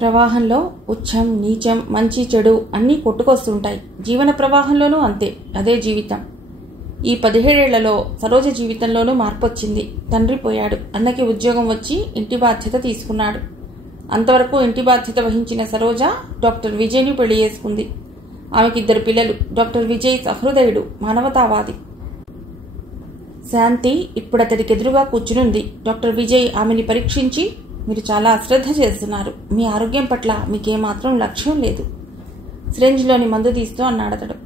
ప్రవాహంలో ఉచ్చం నీచం మంచి చెడు అన్నీ కొట్టుకొస్తుంటాయి. జీవన ప్రవాహంలోనూ అంతే. అదే జీవితం. ఈ 17 ఏళ్లలో సరోజ జీవితంలోనూ మార్పొచ్చింది. తండ్రి పోయాడు. అన్నకి ఉద్యోగం వచ్చి ఇంటి బాధ్యత తీసుకున్నాడు. అంతవరకు ఇంటి బాధ్యత వహించిన సరోజ డాక్టర్ విజయ్ని పెళ్లి చేసుకుంది. ఆమెకి 2 పిల్లలు. డాక్టర్ విజయ్ సహృదయుడు, మానవతావాది. శాంతి ఇప్పుడు అతడికి ఎదురుగా కూర్చునుంది. డాక్టర్ విజయ్ ఆమెని పరీక్షించి, మీరు చాలా అశ్రద్ధ చేస్తున్నారు. మీ ఆరోగ్యం పట్ల మీకేమాత్రం లక్ష్యం లేదు. సిరింజ్లోని మందు తీస్తూ అన్నాడు అతడు.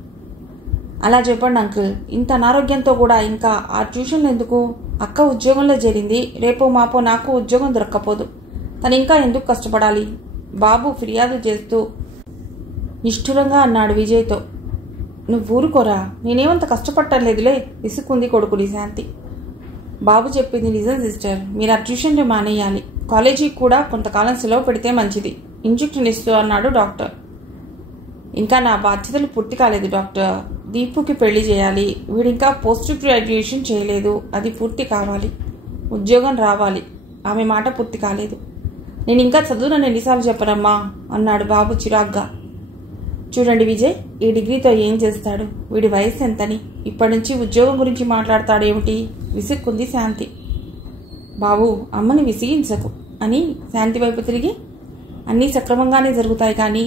అలా చెప్పండి అంకుల్. ఇంత అనారోగ్యంతో కూడా ఇంకా ఆ ట్యూషన్లు ఎందుకు? అక్క ఉద్యోగంలో చేరింది. రేపో మాపో నాకు ఉద్యోగం దొరక్కపోదు. తను ఇంకా ఎందుకు కష్టపడాలి? బాబు ఫిర్యాదు చేస్తూ నిష్ఠురంగా అన్నాడు విజయ్తో. నువ్వు ఊరుకోరా, నేనేమంత కష్టపట్టలేదులే విసుక్కుంది కొడుకుని శాంతి. బాబు చెప్పింది నిజం సిస్టర్. మీరు ఆ ట్యూషన్లు మానేయాలి. కాలేజీకి కూడా కొంతకాలం సెలవు పెడితే మంచిది. ఇంజెక్షన్ ఇస్తూ అన్నాడు డాక్టర్. ఇంకా నా బాధ్యతలు పూర్తి కాలేదు డాక్టర్. దీపుకి పెళ్లి చేయాలి. వీడింకా పోస్ట్ గ్రాడ్యుయేషన్ చేయలేదు. అది పూర్తి కావాలి. ఉద్యోగం రావాలి. ఆమె మాట పూర్తి కాలేదు. నేను ఇంకా చదువునని ఎన్నిసార్లు చెప్పనమ్మా అన్నాడు బాబు చిరాగ్గా. చూడండి విజయ్, ఈ డిగ్రీతో ఏం చేస్తాడు? వీడి వయసు ఎంతని? ఇప్పటి నుంచి ఉద్యోగం గురించి మాట్లాడతాడేమిటి? విసుక్కుంది శాంతి. బాబు, అమ్మని విసిగించకు అని శాంతి వైపు తిరిగి, అన్నీ సక్రమంగానే జరుగుతాయి కానీ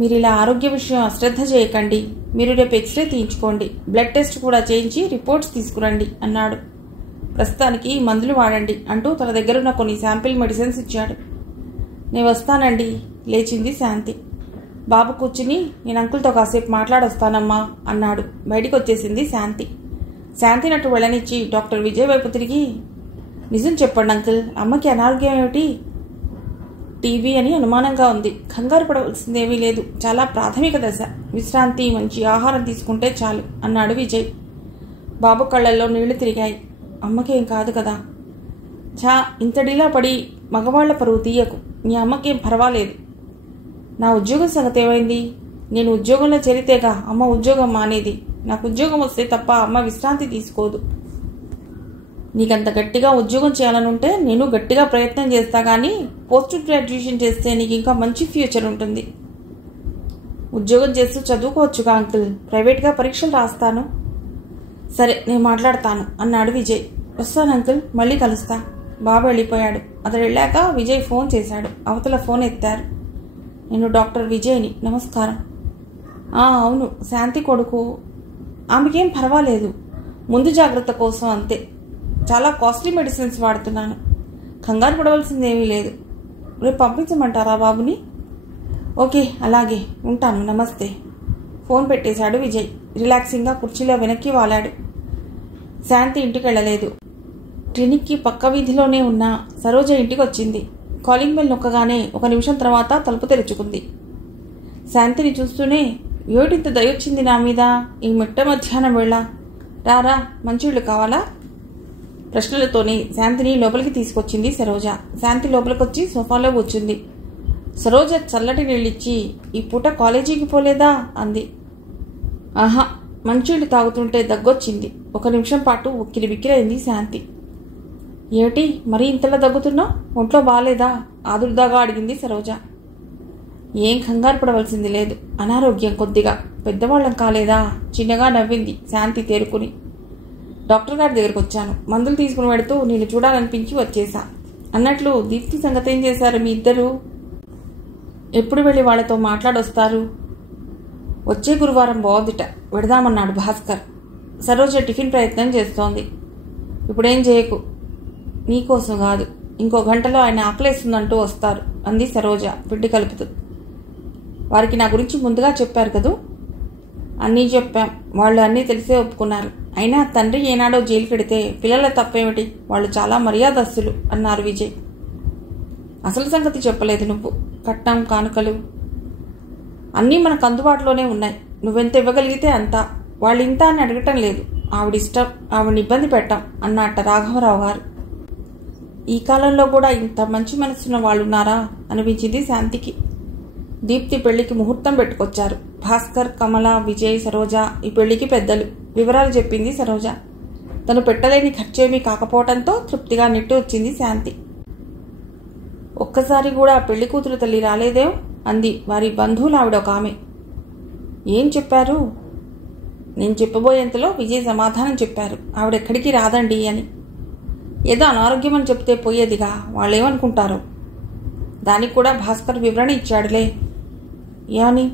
మీరు ఇలా ఆరోగ్య విషయం అశ్రద్ధ చేయకండి. మీరు రేపు ఎక్స్రే తీయించుకోండి. బ్లడ్ టెస్ట్ కూడా చేయించి రిపోర్ట్స్ తీసుకురండి అన్నాడు. ప్రస్తుతానికి మందులు వాడండి అంటూ తన దగ్గరున్న కొన్ని శాంపిల్ మెడిసిన్స్ ఇచ్చాడు. నేను వస్తానండి లేచింది శాంతి. బాబు కూర్చుని, నేను అంకుల్తో కాసేపు మాట్లాడొస్తానమ్మా అన్నాడు. బయటికి వచ్చేసింది శాంతి. శాంతినట్టు వెళ్ళనిచ్చి డాక్టర్ విజయ్ వైపు తిరిగి, నిజం చెప్పండి అంకుల్, అమ్మకి అనారోగ్యం ఏమిటి? టీబీ అని అనుమానంగా ఉంది. కంగారు పడవలసిందేమీ లేదు. చాలా ప్రాథమిక దశ. విశ్రాంతి, మంచి ఆహారం తీసుకుంటే చాలు అన్నాడు విజయ్. బాబు కళ్ళల్లో నీళ్లు తిరిగాయి. అమ్మకేం కాదు కదా? ఛా, ఇంతడిలా పడి మగవాళ్ల పరువు తీయకు. మీ అమ్మకేం పర్వాలేదు. నా ఉద్యోగం సంగతి ఏమైంది? నేను ఉద్యోగంలో చేరితేగా అమ్మ ఉద్యోగం మానేది. నాకు ఉద్యోగం వస్తే తప్ప అమ్మ విశ్రాంతి తీసుకోదు. నీకంత గట్టిగా ఉద్యోగం చేయాలనుంటే నేను గట్టిగా ప్రయత్నం చేస్తా కానీ పోస్ట్ గ్రాడ్యుయేషన్ చేస్తే నీకు ఇంకా మంచి ఫ్యూచర్ ఉంటుంది. ఉద్యోగం చేస్తూ చదువుకోవచ్చుగా అంకుల్. ప్రైవేట్గా పరీక్షలు రాస్తాను. సరే, నేను మాట్లాడతాను అన్నాడు విజయ్. వస్తాను అంకుల్, మళ్ళీ కలుస్తా. బాబు వెళ్ళిపోయాడు. అతడు వెళ్ళాక విజయ్ ఫోన్ చేశాడు. అవతల ఫోన్ ఎత్తారు. నేను డాక్టర్ విజయ్ని. నమస్కారం. అవును, శాంతి కొడుకు. ఆమెకేం పర్వాలేదు. ముందు జాగ్రత్త కోసం అంతే. చాలా కాస్ట్లీ మెడిసిన్స్ వాడుతున్నాను. కంగారు పడవలసిందేమీ లేదు. రేపు పంపించమంటారా బాబుని? ఓకే, అలాగే. ఉంటాను. నమస్తే. ఫోన్ పెట్టేశాడు విజయ్. రిలాక్సింగ్గా కుర్చీలో వెనక్కి వాలాడు. శాంతి ఇంటికి వెళ్ళలేదు. క్లినిక్కి పక్క వీధిలోనే ఉన్న సరోజ ఇంటికి వచ్చింది. కాలింగ్ బెల్ నొక్కగానే 1 నిమిషం తర్వాత తలుపు తెరుచుకుంది. శాంతిని చూస్తూనే, ఏమిటింత దయొచ్చింది నా మీద ఈ మిట్ట మధ్యాహ్నం వేళ? రారా, మంచిళ్ళు కావాలా? ప్రశ్నలతోనే శాంతిని లోపలికి తీసుకొచ్చింది సరోజ. శాంతి లోపలికొచ్చి సోఫాలో కూర్చుంది. సరోజ చల్లటి నీళ్ళిచ్చి, ఈ పూట కాలేజీకి పోలేదా అంది. ఆహా, మంచిళ్ళు తాగుతుంటే దగ్గొచ్చింది. 1 నిమిషం పాటు ఉక్కిరి బిక్కిరైంది శాంతి. ఏమిటి మరీ ఇంతలా దగ్గుతున్నావు? ఒంట్లో బాగాలేదా? ఆదుర్దాగా అడిగింది సరోజ. ఏం కంగారు పడవలసింది లేదు. అనారోగ్యం కొద్దిగా. పెద్దవాళ్ళం కాలేదా? చిన్నగా నవ్వింది శాంతి తేరుకుని. డాక్టర్ గారి దగ్గరకు వచ్చాను. మందులు తీసుకుని పెడుతూ నేను చూడాలనిపించి వచ్చేసా. అన్నట్లు దీప్తి సంగతి ఏం చేశారు మీ ఇద్దరు? ఎప్పుడు వెళ్ళి వాళ్ళతో మాట్లాడొస్తారు? వచ్చే గురువారం బాగుందిట, వెడదామన్నాడు భాస్కర్. సరోజ టిఫిన్ ప్రయత్నం చేస్తోంది. ఇప్పుడేం చేయకు. నీకోసం కాదు, ఇంకో గంటలో ఆయన ఆకలేస్తుందంటూ వస్తారు అంది సరోజ పిండి కలుపుతూ. వారికి నా గురించి ముందుగా చెప్పారు కదూ? అన్నీ చెప్పాం. వాళ్ళు అన్నీ తెలిసే ఒప్పుకున్నారు. అయినా తండ్రి ఏనాడో జైలు పెడితే పిల్లల తప్పేమిటి? వాళ్ళు చాలా మర్యాదస్తులు అన్నారు విజయ్. అసలు సంగతి చెప్పలేదు నువ్వు. కట్నం, కానుకలు అన్నీ మనకు అందుబాటులోనే ఉన్నాయి. నువ్వెంత ఇవ్వగలిగితే అంత. వాళ్ళు ఇంత అని అడగటం లేదు. ఆవిడిష్టం. ఆవిడని ఇబ్బంది పెట్టాం అన్నట్ట రాఘవరావు గారు. ఈ కాలంలో కూడా ఇంత మంచి మనసున్న వాళ్ళున్నారా అనిపించింది శాంతికి. దీప్తి పెళ్లికి ముహూర్తం పెట్టుకొచ్చారు. భాస్కర్, కమల, విజయ్, సరోజ ఈ పెళ్లికి పెద్దలు. వివరాలు చెప్పింది సరోజ. తను పెట్టలేని ఖర్చేమీ కాకపోవడంతో తృప్తిగా నిట్టూర్చింది శాంతి. ఒక్కసారి కూడా పెళ్లి కూతురు తల్లి రాలేదేం అంది వారి బంధువులు ఆవిడ ఒక ఆమె. ఏం చెప్పారు? నేను చెప్పబోయేంతలో విజయ్ సమాధానం చెప్పారు. ఆవిడెక్కడికి రాదండి అని. ఏదో అనారోగ్యం అని చెప్తే పోయేదిగా, వాళ్ళేమనుకుంటారు? దానికి కూడా భాస్కర్ వివరణ ఇచ్చాడులే. ఏమని?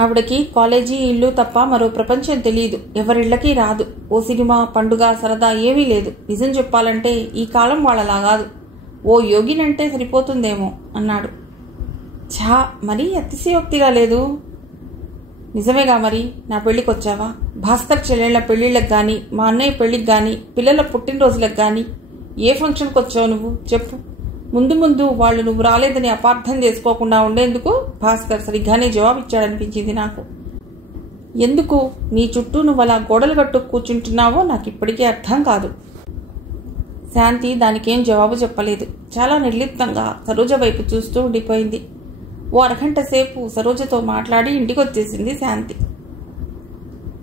ఆవిడకి కాలేజీ ఇల్లు తప్ప మరో ప్రపంచం తెలియదు. ఎవరిళ్లకి రాదు. ఓ సినిమా, పండుగ, సరదా ఏమీ లేదు. నిజం చెప్పాలంటే ఈ కాలం వాళ్ళలా కాదు. ఓ యోగినంటే సరిపోతుందేమో అన్నాడు. ఛా, మరీ అతిశయోక్తిగా లేదు. నిజమేగా మరి. నా పెళ్లికొచ్చావా? భాస్కర్ చెల్లెళ్ల పెళ్లిళ్ళకి గాని, మా అన్నయ్య పెళ్లికి గాని, పిల్లల పుట్టినరోజులకు గాని ఏ ఫంక్షన్కి వచ్చావు నువ్వు చెప్పు. ముందు ముందు వాళ్ళు నువ్వు రాలేదని అపార్థం చేసుకోకుండా ఉండేందుకు భాస్కర్ సరిగ్గానే జవాబిచ్చాడనిపించింది నాకు. ఎందుకు నీ చుట్టూ నువ్వు అలా గోడలు కట్టు కూర్చుంటున్నావో నాకు ఇప్పటికీ అర్థం కాదు. శాంతి దానికేం జవాబు చెప్పలేదు. చాలా నిర్లిప్తంగా సరోజ వైపు చూస్తూ ఉండిపోయింది. ఓ అరగంట సేపు సరోజతో మాట్లాడి ఇంటికొచ్చేసింది శాంతి.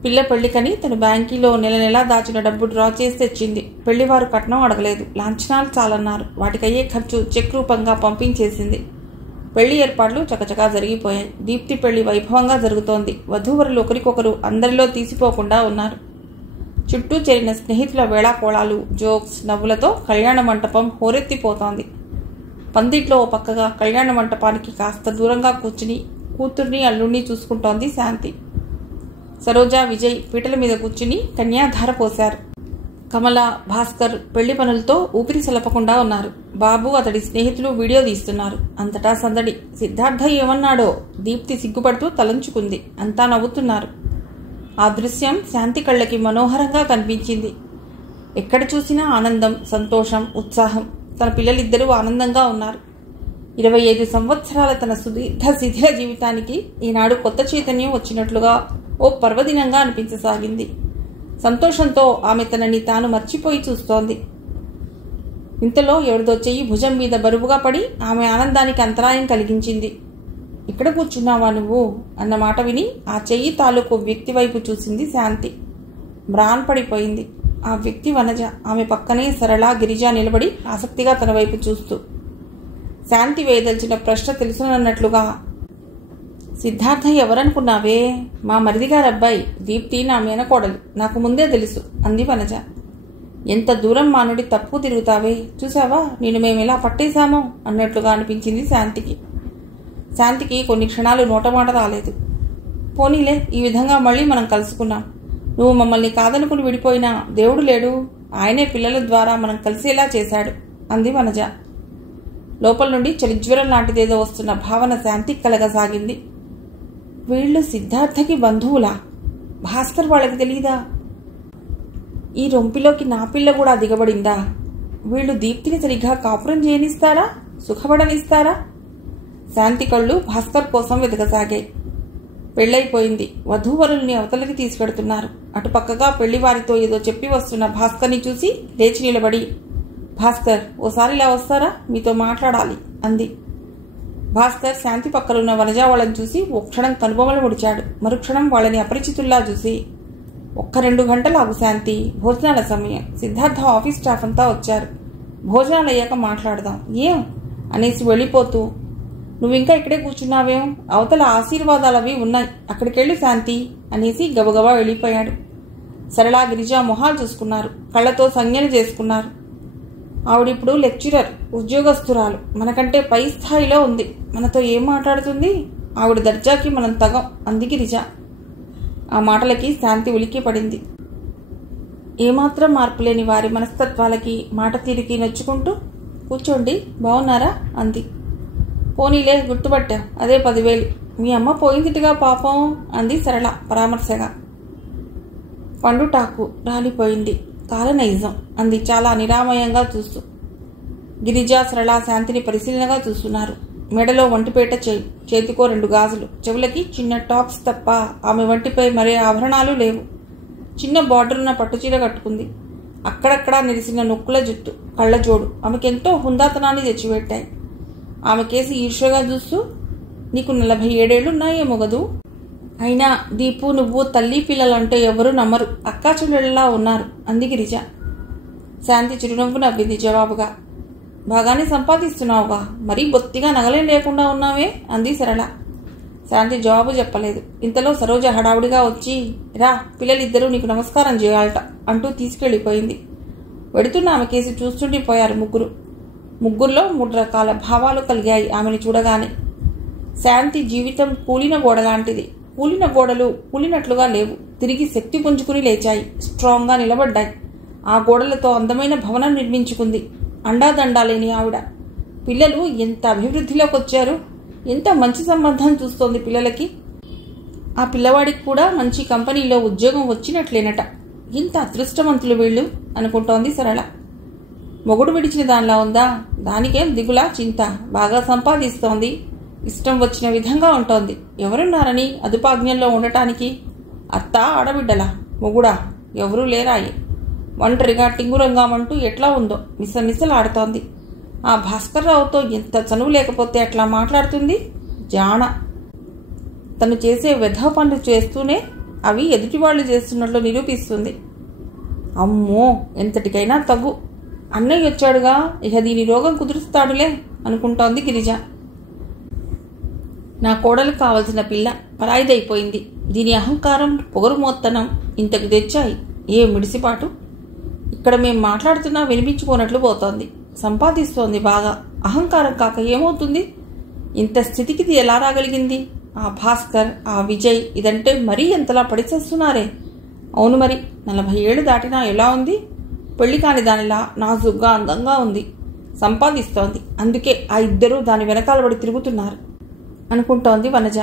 పిల్ల పెళ్లికని తను బ్యాంకీలో నెల నెలా దాచిన డబ్బు డ్రా చేసి తెచ్చింది. పెళ్లివారు కట్నం అడగలేదు. లాంఛనాలు చాలన్నారు. వాటికయ్యే ఖర్చు చెక్ రూపంగా పంపించేసింది. పెళ్లి ఏర్పాట్లు చకచకా జరిగిపోయాయి. దీప్తి పెళ్లి వైభవంగా జరుగుతోంది. వధూవరులు ఒకరికొకరు అందరిలో తీసిపోకుండా ఉన్నారు. చుట్టూ చేరిన స్నేహితుల వేళాకోళాలు, జోక్స్, నవ్వులతో కళ్యాణ మంటపం హోరెత్తిపోతోంది. పందిట్లో ఓ పక్కగా కళ్యాణ మంటపానికి కాస్త దూరంగా కూర్చుని కూతుర్ని అల్లుణ్ణి చూసుకుంటోంది శాంతి. సరోజ, విజయ్ పీటల మీద కూర్చుని కన్యాధార పోశారు. కమల, భాస్కర్ పెళ్లి పనులతో ఊపిరి సలపకుండా ఉన్నారు. బాబు, అతడి స్నేహితులు వీడియో తీస్తున్నారు. అంతటా సందడి. సిద్ధార్థ ఏమన్నాడో దీప్తి సిగ్గుపడుతూ తలంచుకుంది. అంతా నవ్వుతున్నారు. ఆ దృశ్యం శాంతి కళ్ళకి మనోహరంగా కనిపించింది. ఎక్కడ చూసినా ఆనందం, సంతోషం, ఉత్సాహం. తన పిల్లలిద్దరూ ఆనందంగా ఉన్నారు. 25 సంవత్సరాల తన సుదీర్ఘ శిథిల జీవితానికి ఈనాడు కొత్త చైతన్యం వచ్చినట్లుగా ఓ పర్వదినంగా అనిపించసాగింది. సంతోషంతో ఆమె తనని తాను మర్చిపోయి చూస్తోంది. ఇంతలో ఎవరిదో చెయ్యి భుజం మీద బరువుగా పడి ఆమె ఆనందానికి అంతరాయం కలిగించింది. ఇక్కడ కూర్చున్నావా నువ్వు అన్న మాట విని ఆ చెయ్యి తాలూకు వ్యక్తి వైపు చూసింది శాంతి. మ్రాన్ పడిపోయింది. ఆ వ్యక్తి వనజ. ఆమె పక్కనే సరళ, గిరిజ నిలబడి ఆసక్తిగా తన వైపు చూస్తూ. శాంతి వేయదలిచిన ప్రశ్న తెలుసునన్నట్లుగా, సిద్ధార్థ ఎవరనుకున్నావే? మా మరిదిగారు అబ్బాయి. దీప్తి నా మేనకోడలు. నాకు ముందే తెలుసు అంది వనజ. ఎంత దూరం మానుడి తప్పు తిరుగుతావే? చూసావా నేను మేమెలా పట్టేశామో అన్నట్లుగా అనిపించింది శాంతికి. శాంతికి కొన్ని క్షణాలు నోటమాట రాలేదు. పోనీలే, ఈ విధంగా మళ్ళీ మనం కలుసుకున్నాం. నువ్వు మమ్మల్ని కాదనుకుని విడిపోయినా దేవుడు లేడు. ఆయనే పిల్లల ద్వారా మనం కలిసేలా చేశాడు అంది వనజ. లోపల నుండి చలిజ్వరం లాంటిదేదో వస్తున్న భావన శాంతికి కలగసాగింది. వీళ్లు సిద్ధార్థకి బంధువులా? భాస్కర్ వాళ్ళకి తెలీదా? ఈ రొంపిలోకి నా పిల్ల కూడా దిగబడిందా? వీళ్లు దీప్తిని సరిగ్గా కాపురం చేయనిస్తారా? సుఖపడనిస్తారా? శాంతి కళ్ళు భాస్కర్ కోసం వెతకసాగాయి. పెళ్లైపోయింది. వధూవరుల్ని అవతలకి తీసుకెడుతున్నారు. అటుపక్కగా పెళ్లివారితో ఏదో చెప్పి వస్తున్న భాస్కర్ని చూసి లేచి నిలబడి, భాస్కర్, ఓసారిలా వస్తారా? మీతో మాట్లాడాలి అంది. భాస్కర్ శాంతి పక్కనున్న వనజ వాళ్ళని చూసి ఓ క్షణం కనుబొమలు ముడిచాడు. మరుక్షణం వాళ్ళని అపరిచితుల్లా చూసి, 1-2 గంటలు ఆగు శాంతి, భోజనాల సమయం. సిద్ధార్థ ఆఫీస్ స్టాఫ్ అంతా వచ్చారు. భోజనాలు అయ్యాక మాట్లాడదాం ఏం అనేసి వెళ్ళిపోతూ, నువ్వింకా ఇక్కడే కూర్చున్నావేం? అవతల ఆశీర్వాదాలవి ఉన్నాయి, అక్కడికెళ్ళు శాంతి అనేసి గబగబా వెళ్ళిపోయాడు. సరళ, గిరిజ మొహాలు చూసుకున్నారు. కళ్లతో సంజ్ఞలు చేసుకున్నారు. ఆవిడిప్పుడు లెక్చరర్, ఉద్యోగస్తురాలు. మనకంటే పై స్థాయిలో ఉంది. మనతో ఏం మాట్లాడుతుంది? ఆవిడ దర్జాకి మనం తగం అంది గిరిజ. ఆ మాటలకి శాంతి ఉలిక్కి పడింది. ఏమాత్రం మార్పులేని వారి మనస్తత్వాలకి, మాట తీరుకి నొచ్చుకుంటూ, కూర్చోండి, బాగున్నారా అంది. పోనీలే, గుర్తుపట్టాం, అదే 10,000. మీ అమ్మ పోయిందిటిగా పాపం అంది సరళ పరామర్శగా. పండుటాకు రాలిపోయింది, కాలనైజం అంది చాలా నిరామయంగా చూస్తూ. గిరిజ, సరళ శాంతిని పరిశీలనగా చూస్తున్నారు. మెడలో ఒంటిపేట చేయి, చేతికో 2 గాజులు, చెవులకి చిన్న టాప్స్ తప్ప ఆమె వంటిపై మరే ఆభరణాలు లేవు. చిన్న బార్డరున్న పట్టుచీర కట్టుకుంది. అక్కడక్కడా నిలిసిన నొక్కుల జుట్టు, కళ్ళజోడు ఆమెకెంతో హుందాతనాన్ని తెచ్చిపెట్టాయి. ఆమె కేసి ఈర్ష్యగా చూస్తూ, నీకు 47 ఏళ్లున్నాయేమో గదు. అయినా దీపు, నువ్వు తల్లి పిల్లలంటే ఎవరూ నమ్మరు, అక్కా చెల్లెళ్ళలా ఉన్నారు అంది గిరిజ. శాంతి చిరునవ్వు నవ్వింది జవాబుగా. బాగానే సంపాదిస్తున్నావుగా, మరీ బొత్తిగా నగలేం లేకుండా ఉన్నావే అంది సరళ. శాంతి జవాబు చెప్పలేదు. ఇంతలో సరోజ హడావుడిగా వచ్చి, రా, పిల్లలిద్దరూ నీకు నమస్కారం చేయాలట అంటూ తీసుకెళ్లిపోయింది. వెడుతున్న ఆమె కేసి చూస్తుండిపోయారు ముగ్గురు. ముగ్గురులో 3 రకాల భావాలు కలిగాయి ఆమెను చూడగానే. శాంతి జీవితం కూలిన గోడ లాంటిది. కూలిన గోడలు కూలినట్లుగా లేవు, తిరిగి శక్తి పుంజుకుని లేచాయి, స్ట్రాంగ్గా నిలబడ్డాయి. ఆ గోడలతో అందమైన భవనం నిర్మించుకుంది. అండాదండా లేని ఆవిడ. పిల్లలు ఎంత అభివృద్ధిలోకి వచ్చారు, ఎంత మంచి సంబంధం చూస్తోంది పిల్లలకి. ఆ పిల్లవాడికి కూడా మంచి కంపెనీలో ఉద్యోగం వచ్చినట్లేనట. ఇంత అదృష్టవంతులు వీళ్ళు అనుకుంటోంది సరళ. మొగుడు విడిచిన దానిలా ఉందా? దానికేం దిగులా చింత, బాగా సంపాదిస్తోంది, ఇష్టం వచ్చిన విధంగా ఉంటోంది. ఎవరున్నారని అదుపాజ్ఞల్లో ఉండటానికి? అత్త ఆడబిడ్డలా, మొగుడా, ఎవరూ లేరాయి. ఒంటరిగా టింగురంగామంటూ ఎట్లా ఉందో మిసమిసలాడుతోంది. ఆ భాస్కర్రావుతో ఎంత చనువు లేకపోతే అట్లా మాట్లాడుతుంది? జాణ. తను చేసే వెధవ పనులు చేస్తూనే అవి ఎదుటివాళ్లు చేస్తున్నట్లు నిరూపిస్తుంది. అమ్మో, ఎంతటికైనా తగ్గు. అన్నయ్య వచ్చాడుగా, ఇక దీని రోగం కుదురుస్తాడులే అనుకుంటోంది గిరిజ. నా కోడలు కావలసిన పిల్ల పరాయిదైపోయింది. దీని అహంకారం, పొగరుమోత్తనం ఇంతకు తెచ్చాయి. ఏ మిడిసిపాటు. ఇక్కడ మేం మాట్లాడుతున్నా వినిపించుకోనట్లు పోతోంది. సంపాదిస్తోంది బాగా. అహంకారం కాక ఏమవుతుంది? ఇంత స్థితికి ఎలా రాగలిగింది? ఆ భాస్కర్, ఆ విజయ్ ఇదంటే మరీ ఎంతలా పడిచేస్తున్నారే. అవును మరి, 40 ఏళ్లు దాటినా ఎలా ఉంది? పెళ్లి కాని దానిలా నాజుగ్గా అందంగా ఉంది. సంపాదిస్తోంది, అందుకే ఆ ఇద్దరూ దాని వెనకాలబడి తిరుగుతున్నారు అనుకుంటోంది వనజ.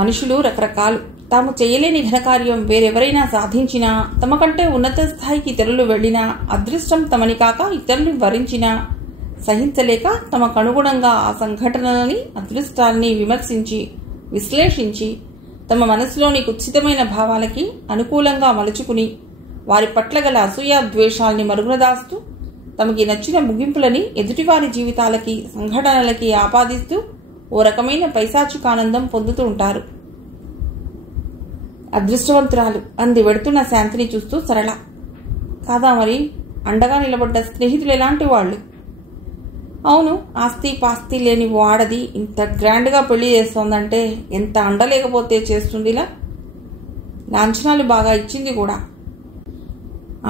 మనుషులు రకరకాలు. తాము చేయలేని ఘనకార్యం వేరెవరైనా సాధించినా, తమ కంటే ఉన్నత స్థాయికి ఇతరులు వెళ్లినా, అదృష్టం తమని కాక ఇతరులు వరించినా సహించలేక తమకనుగుణంగా ఆ సంఘటనలని, అదృష్టాన్ని విమర్శించి, విశ్లేషించి, తమ మనసులోని కుత్సితమైన భావాలకి అనుకూలంగా మలుచుకుని, వారి పట్ల గల అసూయాద్వేషాల్ని మరుగునదాస్తూ, తమకి నచ్చిన ముగింపులని ఎదుటివారి జీవితాలకి, సంఘటనలకి ఆపాదిస్తూ ఓ రకమైన పైశాచికానందం పొందుతూ ఉంటారు. అదృష్టవంతురాలు అంది వెడుతున్న శాంతిని చూస్తూ సరళ. కాదా మరి, అండగా నిలబడ్డ స్నేహితులు ఎలాంటి వాళ్ళు? అవును, ఆస్తి పాస్తి లేని వాడది ఇంత గ్రాండ్గా పెళ్లి చేస్తోందంటే ఎంత అండలేకపోతే చేస్తుందిలా. లాంఛనాలు బాగా ఇచ్చింది కూడా.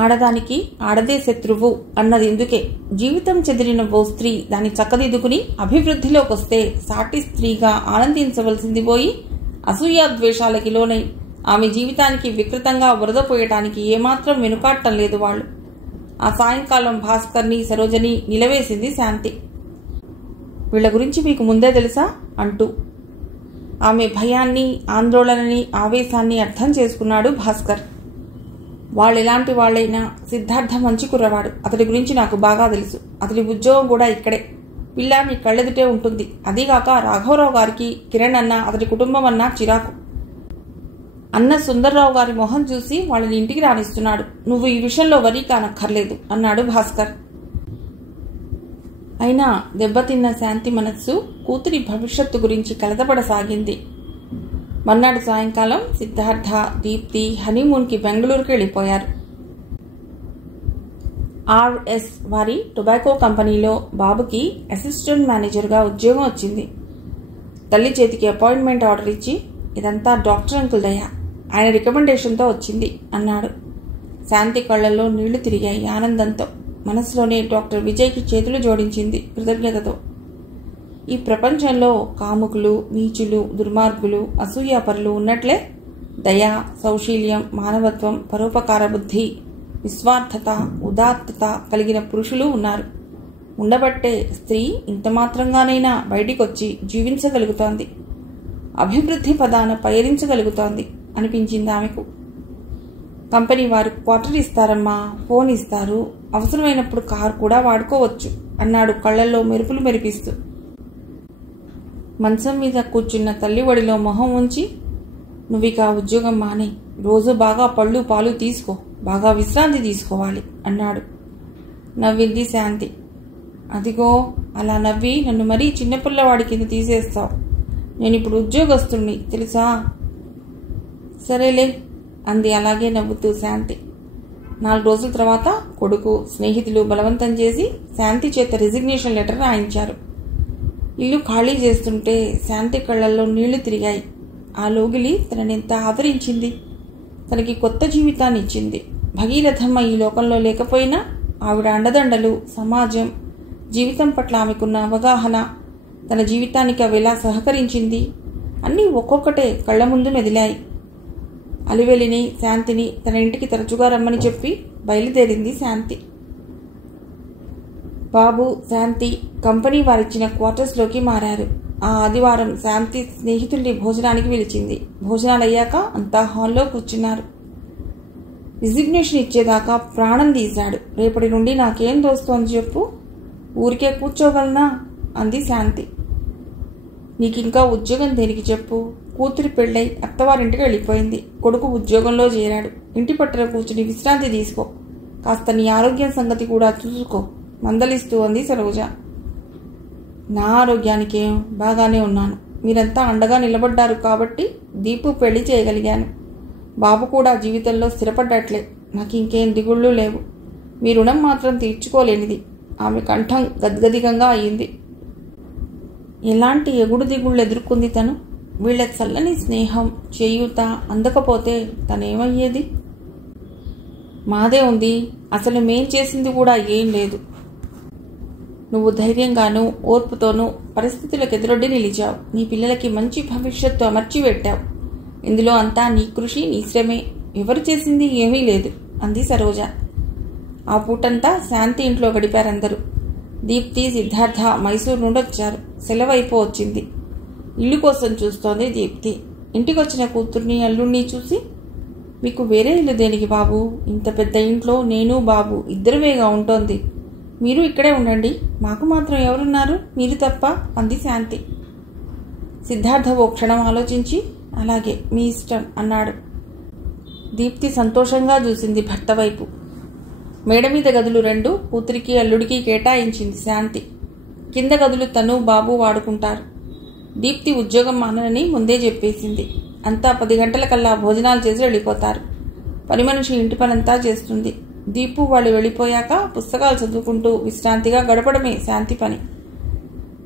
ఆడదానికి ఆడదే శత్రువు అన్నది ఇందుకే. జీవితం చెదిరిన ఓ స్త్రీ దాన్ని చక్కదిద్దుకుని అభివృద్ధిలోకి వస్తే సాటి స్త్రీగా ఆనందించవలసింది పోయి అసూయాద్వేషాలకి లోనై ఆమె జీవితానికి వికృతంగా వరదపోయటానికి ఏమాత్రం వెనుకాడటం లేదు వాళ్ళు. ఆ సాయంకాలం భాస్కర్ని, సరోజని నిలవేసింది శాంతి. వీళ్ల గురించి మీకు ముందే తెలుసా అంటూ. ఆమె భయాన్ని, ఆందోళనని, ఆవేశాన్ని అర్థం చేసుకున్నాడు భాస్కర్. వాళ్ళెలాంటి వాళ్లైనా సిద్ధార్థ మంచి కుర్రవాడు. అతడి గురించి నాకు బాగా తెలుసు. అతడి ఉద్యోగం కూడా ఇక్కడే. పిల్లాన్ని కళ్ళెదుటే ఉంటుంది. అదీగాక రాఘవరావు గారికి కిరణ్ అన్న, అతడి కుటుంబం అన్నా చిరాకు. అన్న సుందర్రావు గారి మొహం చూసి వాళ్ళని ఇంటికి రానిస్తున్నాడు. నువ్వు ఈ విషయంలో వరీ కానక్కర్లేదు అన్నాడు భాస్కర్. అయినా దెబ్బతిన్న శాంతి మనస్సు కూతురి భవిష్యత్తు గురించి కలతపడసాగింది. మర్నాడు సాయంకాలం సిద్ధార్థ, దీప్తి హనీమూన్కి బెంగళూరుకి వెళ్ళిపోయారు. ఆర్ఎస్ వారి టొబాకో కంపెనీలో బాబుకి అసిస్టెంట్ మేనేజర్గా ఉద్యోగం వచ్చింది. తల్లి చేతికి అపాయింట్మెంట్ ఆర్డర్ ఇచ్చి, ఇదంతా డాక్టర్ అంకుల్ దయ, ఆయన రికమెండేషన్తో వచ్చింది అన్నాడు. శాంతి కళ్లలో నీళ్లు తిరిగాయి ఆనందంతో. మనసులోనే డాక్టర్ విజయ్కి చేతులు జోడించింది కృతజ్ఞతతో. ఈ ప్రపంచంలో కాముకులు, నీచులు, దుర్మార్గులు, అసూయాపరులు ఉన్నట్లే దయ, సౌశీల్యం, మానవత్వం, పరోపకార బుద్ధి, నిస్వార్థత, ఉదాత్తత కలిగిన పురుషులు ఉన్నారు. ఉండబట్టే స్త్రీ ఇంతమాత్రంగానైనా బయటికొచ్చి జీవించగలుగుతోంది, అభివృద్ధి పదాన పయనించగలుగుతోంది అనిపించింది ఆమెకు. కంపెనీ వారు క్వార్టర్ ఇస్తారమ్మా, ఫోన్ ఇస్తారు, అవసరమైనప్పుడు కారు కూడా వాడుకోవచ్చు అన్నాడు కళ్లల్లో మెరుపులు మెరిపిస్తూ. మంచం మీద కూర్చున్న తల్లి ఒడిలో మొహం ఉంచి, నువ్విక ఉద్యోగం మానే, రోజు బాగా పళ్ళు పాలు తీసుకో, బాగా విశ్రాంతి తీసుకోవాలి అన్నాడు. నవ్వింది శాంతి. అదిగో అలా నవ్వి నన్ను మరీ చిన్నపిల్లవాడి కింద తీసేస్తావు. నేనిప్పుడు ఉద్యోగస్తుణ్ణి తెలుసా? సరేలే అంది అలాగే నవ్వుతూ శాంతి. 4 రోజుల తర్వాత కొడుకు, స్నేహితులు బలవంతం చేసి శాంతి చేత రిజిగ్నేషన్ లెటర్ రాయించారు. ఇల్లు ఖాళీ చేస్తుంటే శాంతి కళ్ళల్లో నీళ్లు తిరిగాయి. ఆ లోగిలి తననెంత ఆదరించింది, తనకి కొత్త జీవితాన్ని ఇచ్చింది. భగీరథమ్మ ఈ లోకంలో లేకపోయినా ఆవిడ అండదండలు, సమాజం, జీవితం పట్ల ఆమెకున్న అవగాహన, తన జీవితానికి అవి ఎలా సహకరించింది అన్నీ ఒక్కొక్కటే కళ్ల ముందు మెదిలాయి. అలివెలిని, శాంతిని తన ఇంటికి తరచుగా రమ్మని చెప్పి బయలుదేరింది శాంతి. బాబు, శాంతి కంపెనీ వారిచ్చిన క్వార్టర్స్లోకి మారారు. ఆ ఆదివారం శాంతి స్నేహితుల్ని భోజనానికి పిలిచింది. భోజనాలయ్యాక అంతా హాల్లో కూర్చున్నారు. రిజిగ్నేషన్ ఇచ్చేదాకా ప్రాణం తీశాడు. రేపటి నుండి నాకేం దోస్తోంది చెప్పు, ఊరికే కూర్చోగలనా అంది శాంతి. నీకింకా ఉద్యోగం దేనికి చెప్పు, కూతురి పెళ్ళై అత్తవారింటికి వెళ్ళిపోయింది, కొడుకు ఉద్యోగంలో చేరాడు, ఇంటి పట్టున కూర్చుని విశ్రాంతి తీసుకో, కాస్త నీ ఆరోగ్యం సంగతి కూడా చూసుకో మందలిస్తూ అంది సరోజ. నా ఆరోగ్యానికేం, బాగానే ఉన్నాను. మీరంతా అండగా నిలబడ్డారు కాబట్టి దీపు పెళ్లి చేయగలిగాను. బాబు కూడా జీవితంలో స్థిరపడ్డట్లే. నాకు ఇంకేం దిగుళ్ళు లేవు. మీ రుణం మాత్రం తీర్చుకోలేనిది. ఆమె కంఠం గద్గదికంగా అయింది. ఎలాంటి ఎగుడు దిగుళ్ళు ఎదుర్కొంది తను. వీళ్ల చల్లని స్నేహం, చేయూత అందకపోతే తనేమయ్యేది? మాదే ఉంది, అసలు మేం చేసింది కూడా ఏం లేదు. నువ్వు ధైర్యంగానూ ఓర్పుతోనూ పరిస్థితులకు ఎదురొడ్డి నిలిచావు. నీ పిల్లలకి మంచి భవిష్యత్తు అమర్చి పెట్టావు. ఇందులో అంతా నీ కృషి, నీ శ్రమే. ఎవరు చేసింది ఏమీ లేదు అంది సరోజ. ఆ పూటంతా శాంతి ఇంట్లో గడిపారందరూ. దీప్తి, సిద్ధార్థ మైసూరు నుండి వచ్చారు. సెలవైపో వచ్చింది. ఇల్లు కోసం చూస్తోంది దీప్తి. ఇంటికొచ్చిన కూతుర్ని, అల్లుణ్ణి చూసి, మీకు వేరే ఇల్లు దేనికి బాబు? ఇంత పెద్ద ఇంట్లో నేను బాబు ఇద్దరువేగా ఉంటోంది. మీరు ఇక్కడే ఉండండి, మాకు మాత్రం ఎవరున్నారు, మీరు తప్ప అంది శాంతి. సిద్ధార్థ ఓ క్షణం ఆలోచించి, అలాగే మీ ఇష్టం అన్నాడు. దీప్తి సంతోషంగా చూసింది భర్త వైపు. మేడ మీద గదులు 2 కూతురికి, అల్లుడికి కేటాయించింది శాంతి. కింద గదులు తను, బాబు వాడుకుంటారు. దీప్తి ఉద్యోగం మానని ముందే చెప్పేసింది. అంతా 10 గంటలకల్లా భోజనాలు చేసి వెళ్ళిపోతారు. పని మనిషి ఇంటి పనంతా చేస్తుంది. దీపు వాళ్ళు వెళ్ళిపోయాక పుస్తకాలు చదువుకుంటూ విశ్రాంతిగా గడపడమే శాంతి పని.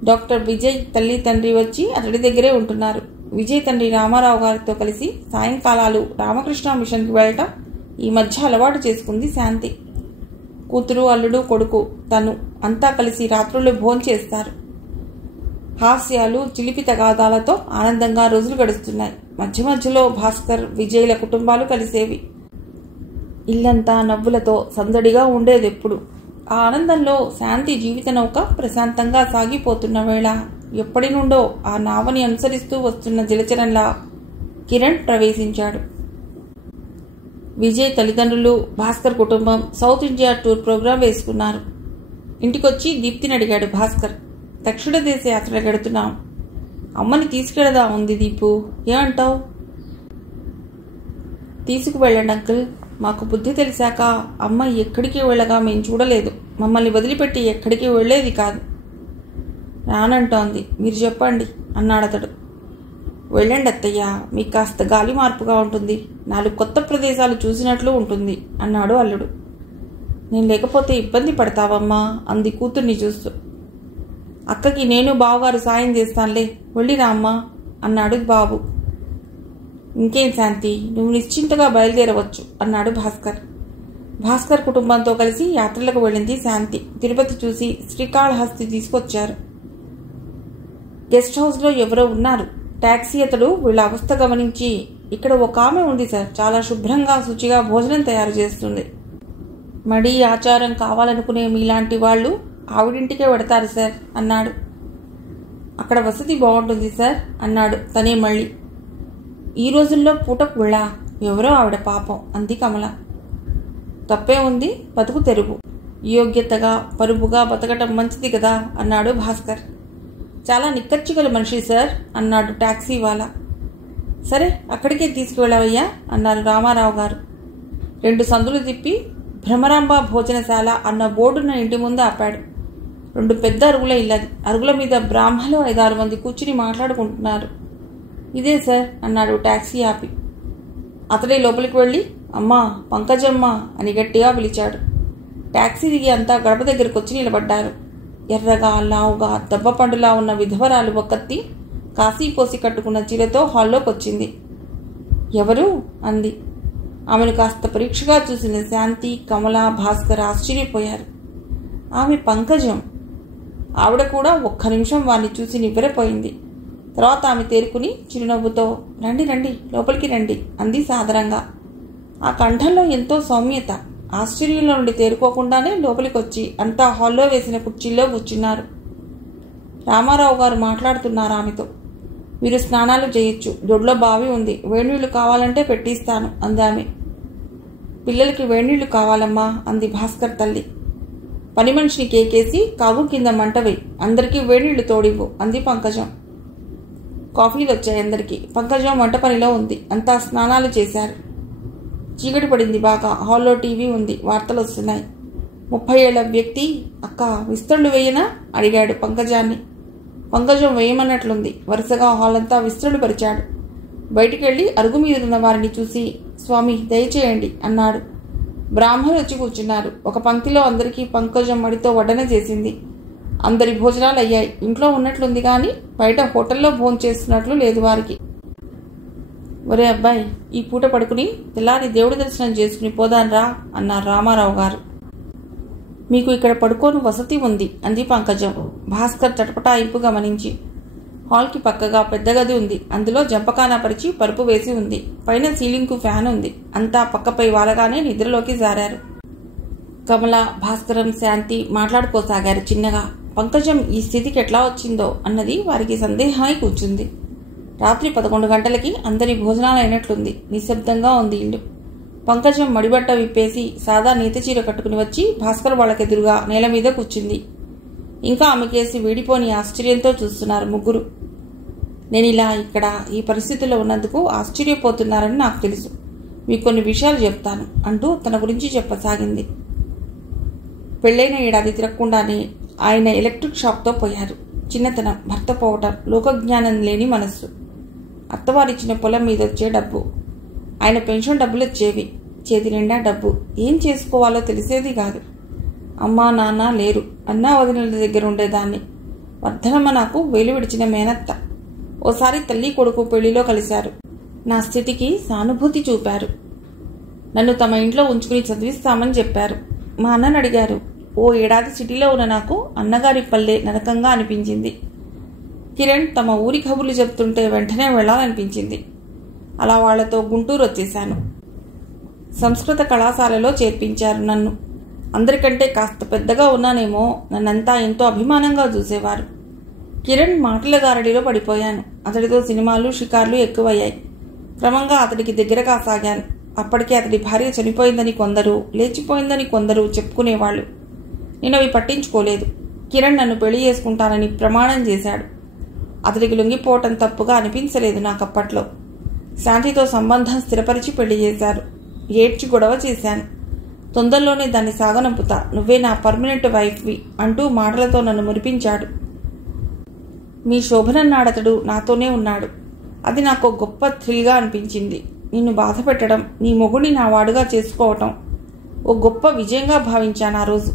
డాక్టర్ విజయ్ తల్లి, తండ్రి వచ్చి అతడి దగ్గరే ఉంటున్నారు. విజయ్ తండ్రి రామారావు గారితో కలిసి సాయంకాలాలు రామకృష్ణ మిషన్కి వెళ్ళటం ఈ మధ్య అలవాటు చేసుకుంది శాంతి. కూతురు, అల్లుడు, కొడుకు, తను అంతా కలిసి రాత్రులు భోంచేస్తారు. హాస్యాలు, చిలిపి తగాదాలతో ఆనందంగా రోజులు గడుస్తున్నాయి. మధ్య మధ్యలో భాస్కర్, విజయ్ల కుటుంబాలు కలిసేవి. ఇల్లంతా నవ్వులతో సందడిగా ఉండేదెప్పుడు. ఆ ఆనందంలో శాంతి జీవిత నౌక ప్రశాంతంగా సాగిపోతున్న వేళ ఎప్పటి నుండో ఆ నావని అనుసరిస్తూ వస్తున్న జలచరంలా కిరణ్ ప్రవేశించాడు. విజయ్ తల్లిదండ్రులు, భాస్కర్ కుటుంబం సౌత్ ఇండియా టూర్ ప్రోగ్రాం వేసుకున్నారు. ఇంటికొచ్చి దీప్తిని అడిగాడు భాస్కర్. దక్షిణ దేశ యాత్ర గడుతున్నాం, అమ్మని తీసుకెళదా ఉంది దీపు, ఏమంటావు? తీసుకువెళ్ళండి అంకుల్. మాకు బుద్ధి తెలిసాక అమ్మ ఎక్కడికి వెళ్ళగా మేము చూడలేదు. మమ్మల్ని వదిలిపెట్టి ఎక్కడికి వెళ్లేది కాదు. రానంటోంది, మీరు చెప్పండి అన్నాడతడు. వెళ్ళండి అత్తయ్య, మీకు కాస్త గాలి మార్పుగా ఉంటుంది, 4 కొత్త ప్రదేశాలు చూసినట్లు ఉంటుంది అన్నాడు అల్లుడు. నేను లేకపోతే ఇబ్బంది పడతావమ్మా అంది కూతుర్ని చూస్తూ. అక్కకి నేను బావగారు సాయం చేస్తానులే, వెళ్ళిరా అమ్మా అన్నాడు బాబు. ఇంకేం శాంతి, నువ్వు నిశ్చింతగా బయలుదేరవచ్చు అన్నాడు భాస్కర్. భాస్కర్ కుటుంబంతో కలిసి యాత్రలకు వెళ్ళింది శాంతి. తిరుపతి చూసి శ్రీకాళహస్తి తీసుకొచ్చారు. గెస్ట్ హౌస్లో ఎవరో ఉన్నారు. టాక్సీ అతడు వీళ్ళ అవస్థ గమనించి, ఇక్కడ ఒక ఆమె ఉంది సార్, చాలా శుభ్రంగా శుచిగా భోజనం తయారు చేస్తుంది. మడి ఆచారం కావాలనుకునే మీలాంటి వాళ్ళు ఆవిడింటికే పెడతారు సార్ అన్నాడు. అక్కడ వసతి బాగుంటుంది సార్ అన్నాడు తనే మళ్ళీ. ఈ రోజుల్లో పూటకు వెళ్ళా, ఎవరో ఆవిడ పాపం అంది కమల. తప్పే ఉంది, బతుకు తెరుగు, యోగ్యతగా పరుపుగా బతకటం మంచిది కదా అన్నాడు భాస్కర్. చాలా నిక్కచ్చిగల మనిషి సార్ అన్నాడు టాక్సీ వాలా. సరే అక్కడికే తీసుకువెళ్ళవయ్యా అన్నారు రామారావు గారు. 2 సందులు తిప్పి భ్రమరాంబ భోజనశాల అన్న బోర్డున్న ఇంటి ముందు ఆపాడు. 2 పెద్ద అరుగుల ఇల్లది. అరుగుల మీద బ్రాహ్మలు 5-6 మంది కూర్చుని మాట్లాడుకుంటున్నారు. ఇదే సార్ అన్నాడు టాక్సీ ఆపి. అతడే లోపలికి వెళ్ళి అమ్మా, పంకజమ్మ అని గట్టిగా పిలిచాడు. టాక్సీ దిగి అంతా గడప దగ్గరకు వచ్చి నిలబడ్డారు. ఎర్రగా లావుగా దెబ్బపండులా ఉన్న విధవరాలు ఒక్కత్తి కాశీకోసి కట్టుకున్న చీరతో హాల్లోకి వచ్చింది. ఎవరు అంది. ఆమెను కాస్త పరీక్షగా చూసిన శాంతి, కమల, భాస్కర్ ఆశ్చర్యపోయారు. ఆమె పంకజం. ఆవిడ కూడా ఒక్క నిమిషం వారిని చూసి నివ్వెరపోయింది. తర్వాత ఆమె తేరుకుని చిరునవ్వుతో రండి రండి, లోపలికి రండి అంది సాదరంగా. ఆ కంఠంలో ఎంతో సౌమ్యత. ఆశ్చర్యంలో నుండి తేరుకోకుండానే లోపలికి వచ్చి అంతా హాల్లో వేసిన కుర్చీల్లో కూర్చున్నారు. రామారావు గారు మాట్లాడుతున్నారు ఆమెతో. మీరు స్నానాలు చేయొచ్చు, దొడ్లో బావి ఉంది, వేడినీళ్లు కావాలంటే పెట్టిస్తాను అందామె. పిల్లలకి వేడినీళ్లు కావాలమ్మా అంది భాస్కర్ తల్లి. పని మనిషిని కేకేసి కాగు కింద మంటవై అందరికీ వేడినీళ్లు తోడివ్వు అంది పంకజం. కాఫీలు వచ్చాయి అందరికీ. పంకజం వంట పనిలో ఉంది. అంతా స్నానాలు చేశారు. చీకటి పడింది బాగా. హాల్లో టీవీ ఉంది. వార్తలు వస్తున్నాయి. 30 ఏళ్ల వ్యక్తి అక్క విస్తరులు వేయనా అడిగాడు పంకజాన్ని. పంకజం వేయమన్నట్లుంది. వరుసగా హాల్ అంతా విస్తరులు పరిచాడు. బయటికెళ్లి అరుగు మీదున్న వారిని చూసి స్వామి దయచేయండి అన్నాడు. బ్రాహ్మణులు వచ్చి కూర్చున్నారు. ఒక పంక్తిలో అందరికీ పంకజం మడితో వడ్డన చేసింది. అందరి భోజనాలు అయ్యాయి. ఇంట్లో ఉన్నట్లుంది కానీ బయట హోటల్లో భోంచేస్తున్నట్లు లేదు వారికి. ఒరే అబ్బాయి, ఈ పూట పడుకుని తెల్లారి దేవుడి దర్శనం చేసుకుని పోదాన్రా అన్నారు రామారావు గారు. మీకు ఇక్కడ పడుకోను వసతి ఉంది అంది పంకజం. భాస్కర్ చటపటాయింపు గమనించి. హాల్కి పక్కగా పెద్ద గది ఉంది. అందులో జంపకానా పరిచి పరుపు వేసి ఉంది. పైన సీలింగ్కు ఫ్యాన్ ఉంది. అంతా పక్కపై వాలగానే నిద్రలోకి జారారు. కమల, భాస్కరం, శాంతి మాట్లాడుకోసాగారు చిన్నగా. పంకజం ఈ స్థితికి ఎట్లా వచ్చిందో అన్నది వారికి సందేహమై కూర్చుంది. రాత్రి 11 గంటలకి అందరి భోజనాలు అయినట్లుంది. నిశ్శబ్దంగా ఉంది ఇల్లు. పంకజం మడిబట్ట విప్పేసి సాదా నేతచీర కట్టుకుని వచ్చి భాస్కర్ వాళ్ళకెదురుగా నేల మీద కూర్చుంది. ఇంకా ఆమెకేసి వీడిపోని ఆశ్చర్యంతో చూస్తున్నారు ముగ్గురు. నేనిలా ఇక్కడ ఈ పరిస్థితిలో ఉన్నందుకు ఆశ్చర్యపోతున్నారని నాకు తెలుసు. మీకు కొన్ని విషయాలు చెప్తాను అంటూ తన గురించి చెప్పసాగింది. పెళ్లైన ఏడాది తిరగకుండానే ఆయన ఎలక్ట్రిక్ షాప్తో పోయారు. చిన్నతనం, భర్త పోవటం, లోకజ్ఞానం లేని మనస్సు, అత్తవారిచ్చిన పొలం మీద వచ్చే డబ్బు, ఆయన పెన్షన్ డబ్బులు వచ్చేవి. చేతి నిండా డబ్బు. ఏం చేసుకోవాలో తెలిసేది కాదు. అమ్మా నాన్న లేరు. అన్నా వదినల దగ్గర ఉండేదాన్ని. వర్ధనమ్మ నాకు వేలు విడిచిన మేనత్త. ఓసారి తల్లి కొడుకు పెళ్లిలో కలిశారు. నా స్థితికి సానుభూతి చూపారు. నన్ను తమ ఇంట్లో ఉంచుకుని చదివిస్తామని చెప్పారు. మా అన్నని అడిగారు. ఓ ఏడాది సిటీలో ఉన్న నాకు అన్నగారి పల్లె నరకంగా అనిపించింది. కిరణ్ తమ ఊరి కబుర్లు చెప్తుంటే వెంటనే వెళ్లాలనిపించింది. అలా వాళ్లతో గుంటూరు వచ్చేశాను. సంస్కృత కళాశాలలో చేర్పించారు నన్ను. అందరికంటే కాస్త పెద్దగా ఉన్నానేమో నన్నంతా ఎంతో అభిమానంగా చూసేవారు. కిరణ్ మాటల గారడిలో పడిపోయాను. అతడితో సినిమాలు, షికార్లు ఎక్కువయ్యాయి. క్రమంగా అతడికి దగ్గరగా సాగాను. అప్పటికే అతడి భార్య చనిపోయిందని కొందరు, లేచిపోయిందని కొందరు చెప్పుకునేవాళ్లు. నేను అవి పట్టించుకోలేదు. కిరణ్ నన్ను పెళ్లి చేసుకుంటానని ప్రమాణం చేశాడు. అతడికి లొంగిపోవటం తప్పుగా అనిపించలేదు నాకప్పట్లో. శాంతితో సంబంధం స్థిరపరిచి పెళ్లి చేశారు. ఏడ్చి గొడవ చేశాను. తొందరలోనే దాన్ని సాగనంపుతా, నువ్వే నా పర్మనెంట్ వైఫ్వి అంటూ మాటలతో నన్ను మురిపించాడు. మీ శోభనన్నాడతడు నాతోనే ఉన్నాడు. అది నాకు గొప్ప థ్రిల్గా అనిపించింది. నిన్ను బాధ పెట్టడం, నీ మొగుడిని నా వాడుగా చేసుకోవటం ఓ గొప్ప విజయంగా భావించాను ఆ రోజు.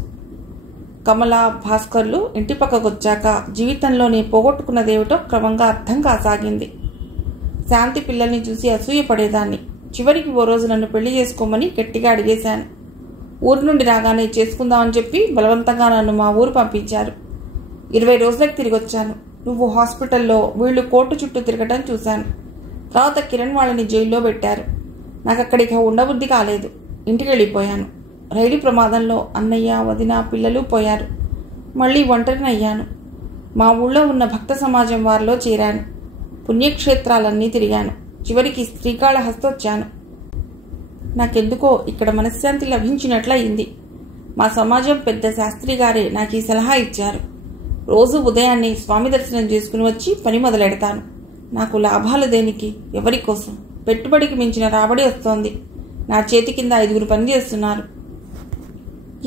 కమల, భాస్కర్లు ఇంటి పక్కకొచ్చాక జీవితంలో నేను పోగొట్టుకున్నదేమిటో క్రమంగా అర్థం కాసాగింది. శాంతి పిల్లల్ని చూసి అసూయపడేదాన్ని. చివరికి ఓ రోజు నన్ను పెళ్లి చేసుకోమని గట్టిగా అడిగేశాను. ఊరు నుండి రాగానే చేసుకుందామని చెప్పి బలవంతంగా నన్ను మా ఊరు పంపించారు. 20 రోజులకు తిరిగి వచ్చాను. నువ్వు హాస్పిటల్లో, వీళ్ళు కోర్టు చుట్టూ తిరగటం చూశాను. తర్వాత కిరణ్ వాళ్ళని జైల్లో పెట్టారు. నాకు అక్కడికి ఉండబుద్ధి కాలేదు. ఇంటికి వెళ్ళిపోయాను. రైలు ప్రమాదంలో అన్నయ్య, వదిన, పిల్లలు పోయారు. మళ్ళీ ఒంటరిని అయ్యాను. మా ఊళ్ళో ఉన్న భక్త సమాజం వారిలో చేరాను. పుణ్యక్షేత్రాలన్నీ తిరిగాను. చివరికి శ్రీకాళహస్తి వచ్చాను. నాకెందుకో ఇక్కడ మనశ్శాంతి లభించినట్లయింది. మా సమాజం పెద్ద శాస్త్రి గారే నాకు ఈ సలహా ఇచ్చారు. రోజు ఉదయాన్నే స్వామి దర్శనం చేసుకుని వచ్చి పని మొదలెడతాను. నాకు లాభాలు దేనికి, ఎవరి కోసం? పెట్టుబడికి మించిన రాబడి వస్తోంది. నా చేతి కింద 5గురు పని చేస్తున్నారు.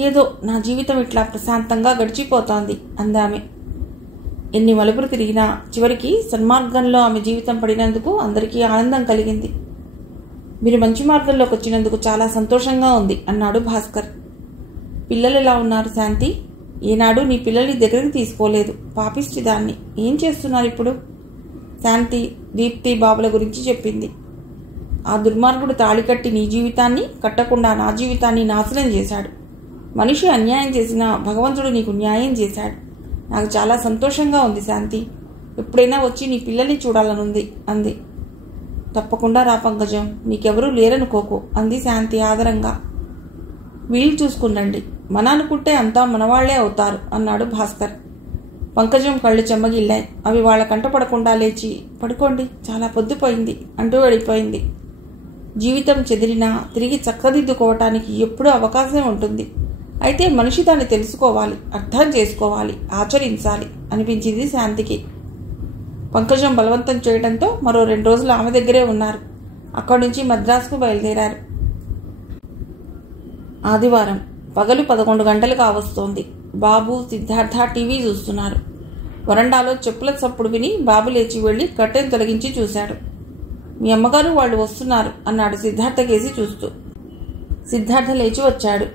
ఏదో నా జీవితం ఇట్లా ప్రశాంతంగా గడిచిపోతోంది అందామె. ఎన్ని మలుపులు తిరిగినా చివరికి సన్మార్గంలో ఆమె జీవితం పడినందుకు అందరికీ ఆనందం కలిగింది. మీరు మంచి మార్గంలోకి వచ్చినందుకు చాలా సంతోషంగా ఉంది అన్నాడు భాస్కర్. పిల్లలు ఎలా ఉన్నారు శాంతి? ఈనాడు నీ పిల్లల్ని దగ్గరికి తీసుకోలేదు, పాపిష్టి దాన్ని. ఏం చేస్తున్నారు ఇప్పుడు? శాంతి దీప్తి బాబుల గురించి చెప్పింది. ఆ దుర్మార్గుడు తాళి కట్టి నీ జీవితాన్ని, కట్టకుండా నా జీవితాన్ని నాశనం చేశాడు. మనిషి అన్యాయం చేసినా భగవంతుడు నీకు న్యాయం చేశాడు. నాకు చాలా సంతోషంగా ఉంది శాంతి. ఎప్పుడైనా వచ్చి నీ పిల్లల్ని చూడాలనుంది అంది. తప్పకుండా రా పంకజం, నీకెవరూ లేరనుకోకు అంది శాంతి ఆదరంగా. వీలు చూసుకునండి, మన అనుకుంటే అంతా మనవాళ్లే అవుతారు అన్నాడు భాస్కర్. పంకజం కళ్ళు చెమ్మగిల్లాయి. అవి వాళ్ళ కంటపడకుండా లేచి, పడుకోండి, చాలా పొద్దుపోయింది అంటూ వెళ్ళిపోయింది. జీవితం చెదిరినా తిరిగి చక్కదిద్దుకోవటానికి ఎప్పుడూ అవకాశం ఉంటుంది. అయితే మనిషి దాన్ని తెలుసుకోవాలి, అర్థం చేసుకోవాలి, ఆచరించాలి అనిపించింది శాంతికి. పంకజం బలవంతం చేయడంతో మరో 2 రోజులు ఆమె దగ్గరే ఉన్నారు. అక్కడి నుంచి మద్రాసుకు బయలుదేరారు. ఆదివారం పగలు 11 గంటలు కావస్తోంది. బాబు సిద్ధార్థ టీవీ చూస్తున్నారు. వరండాలో చెప్పుల చప్పుడు విని బాబు లేచి వెళ్లి కట్టెను తొలగించి చూశాడు. మీ అమ్మగారు వాళ్ళు వస్తున్నారు అన్నాడు సిద్ధార్థ కేసి చూస్తూ. సిద్ధార్థ లేచి వచ్చాడు.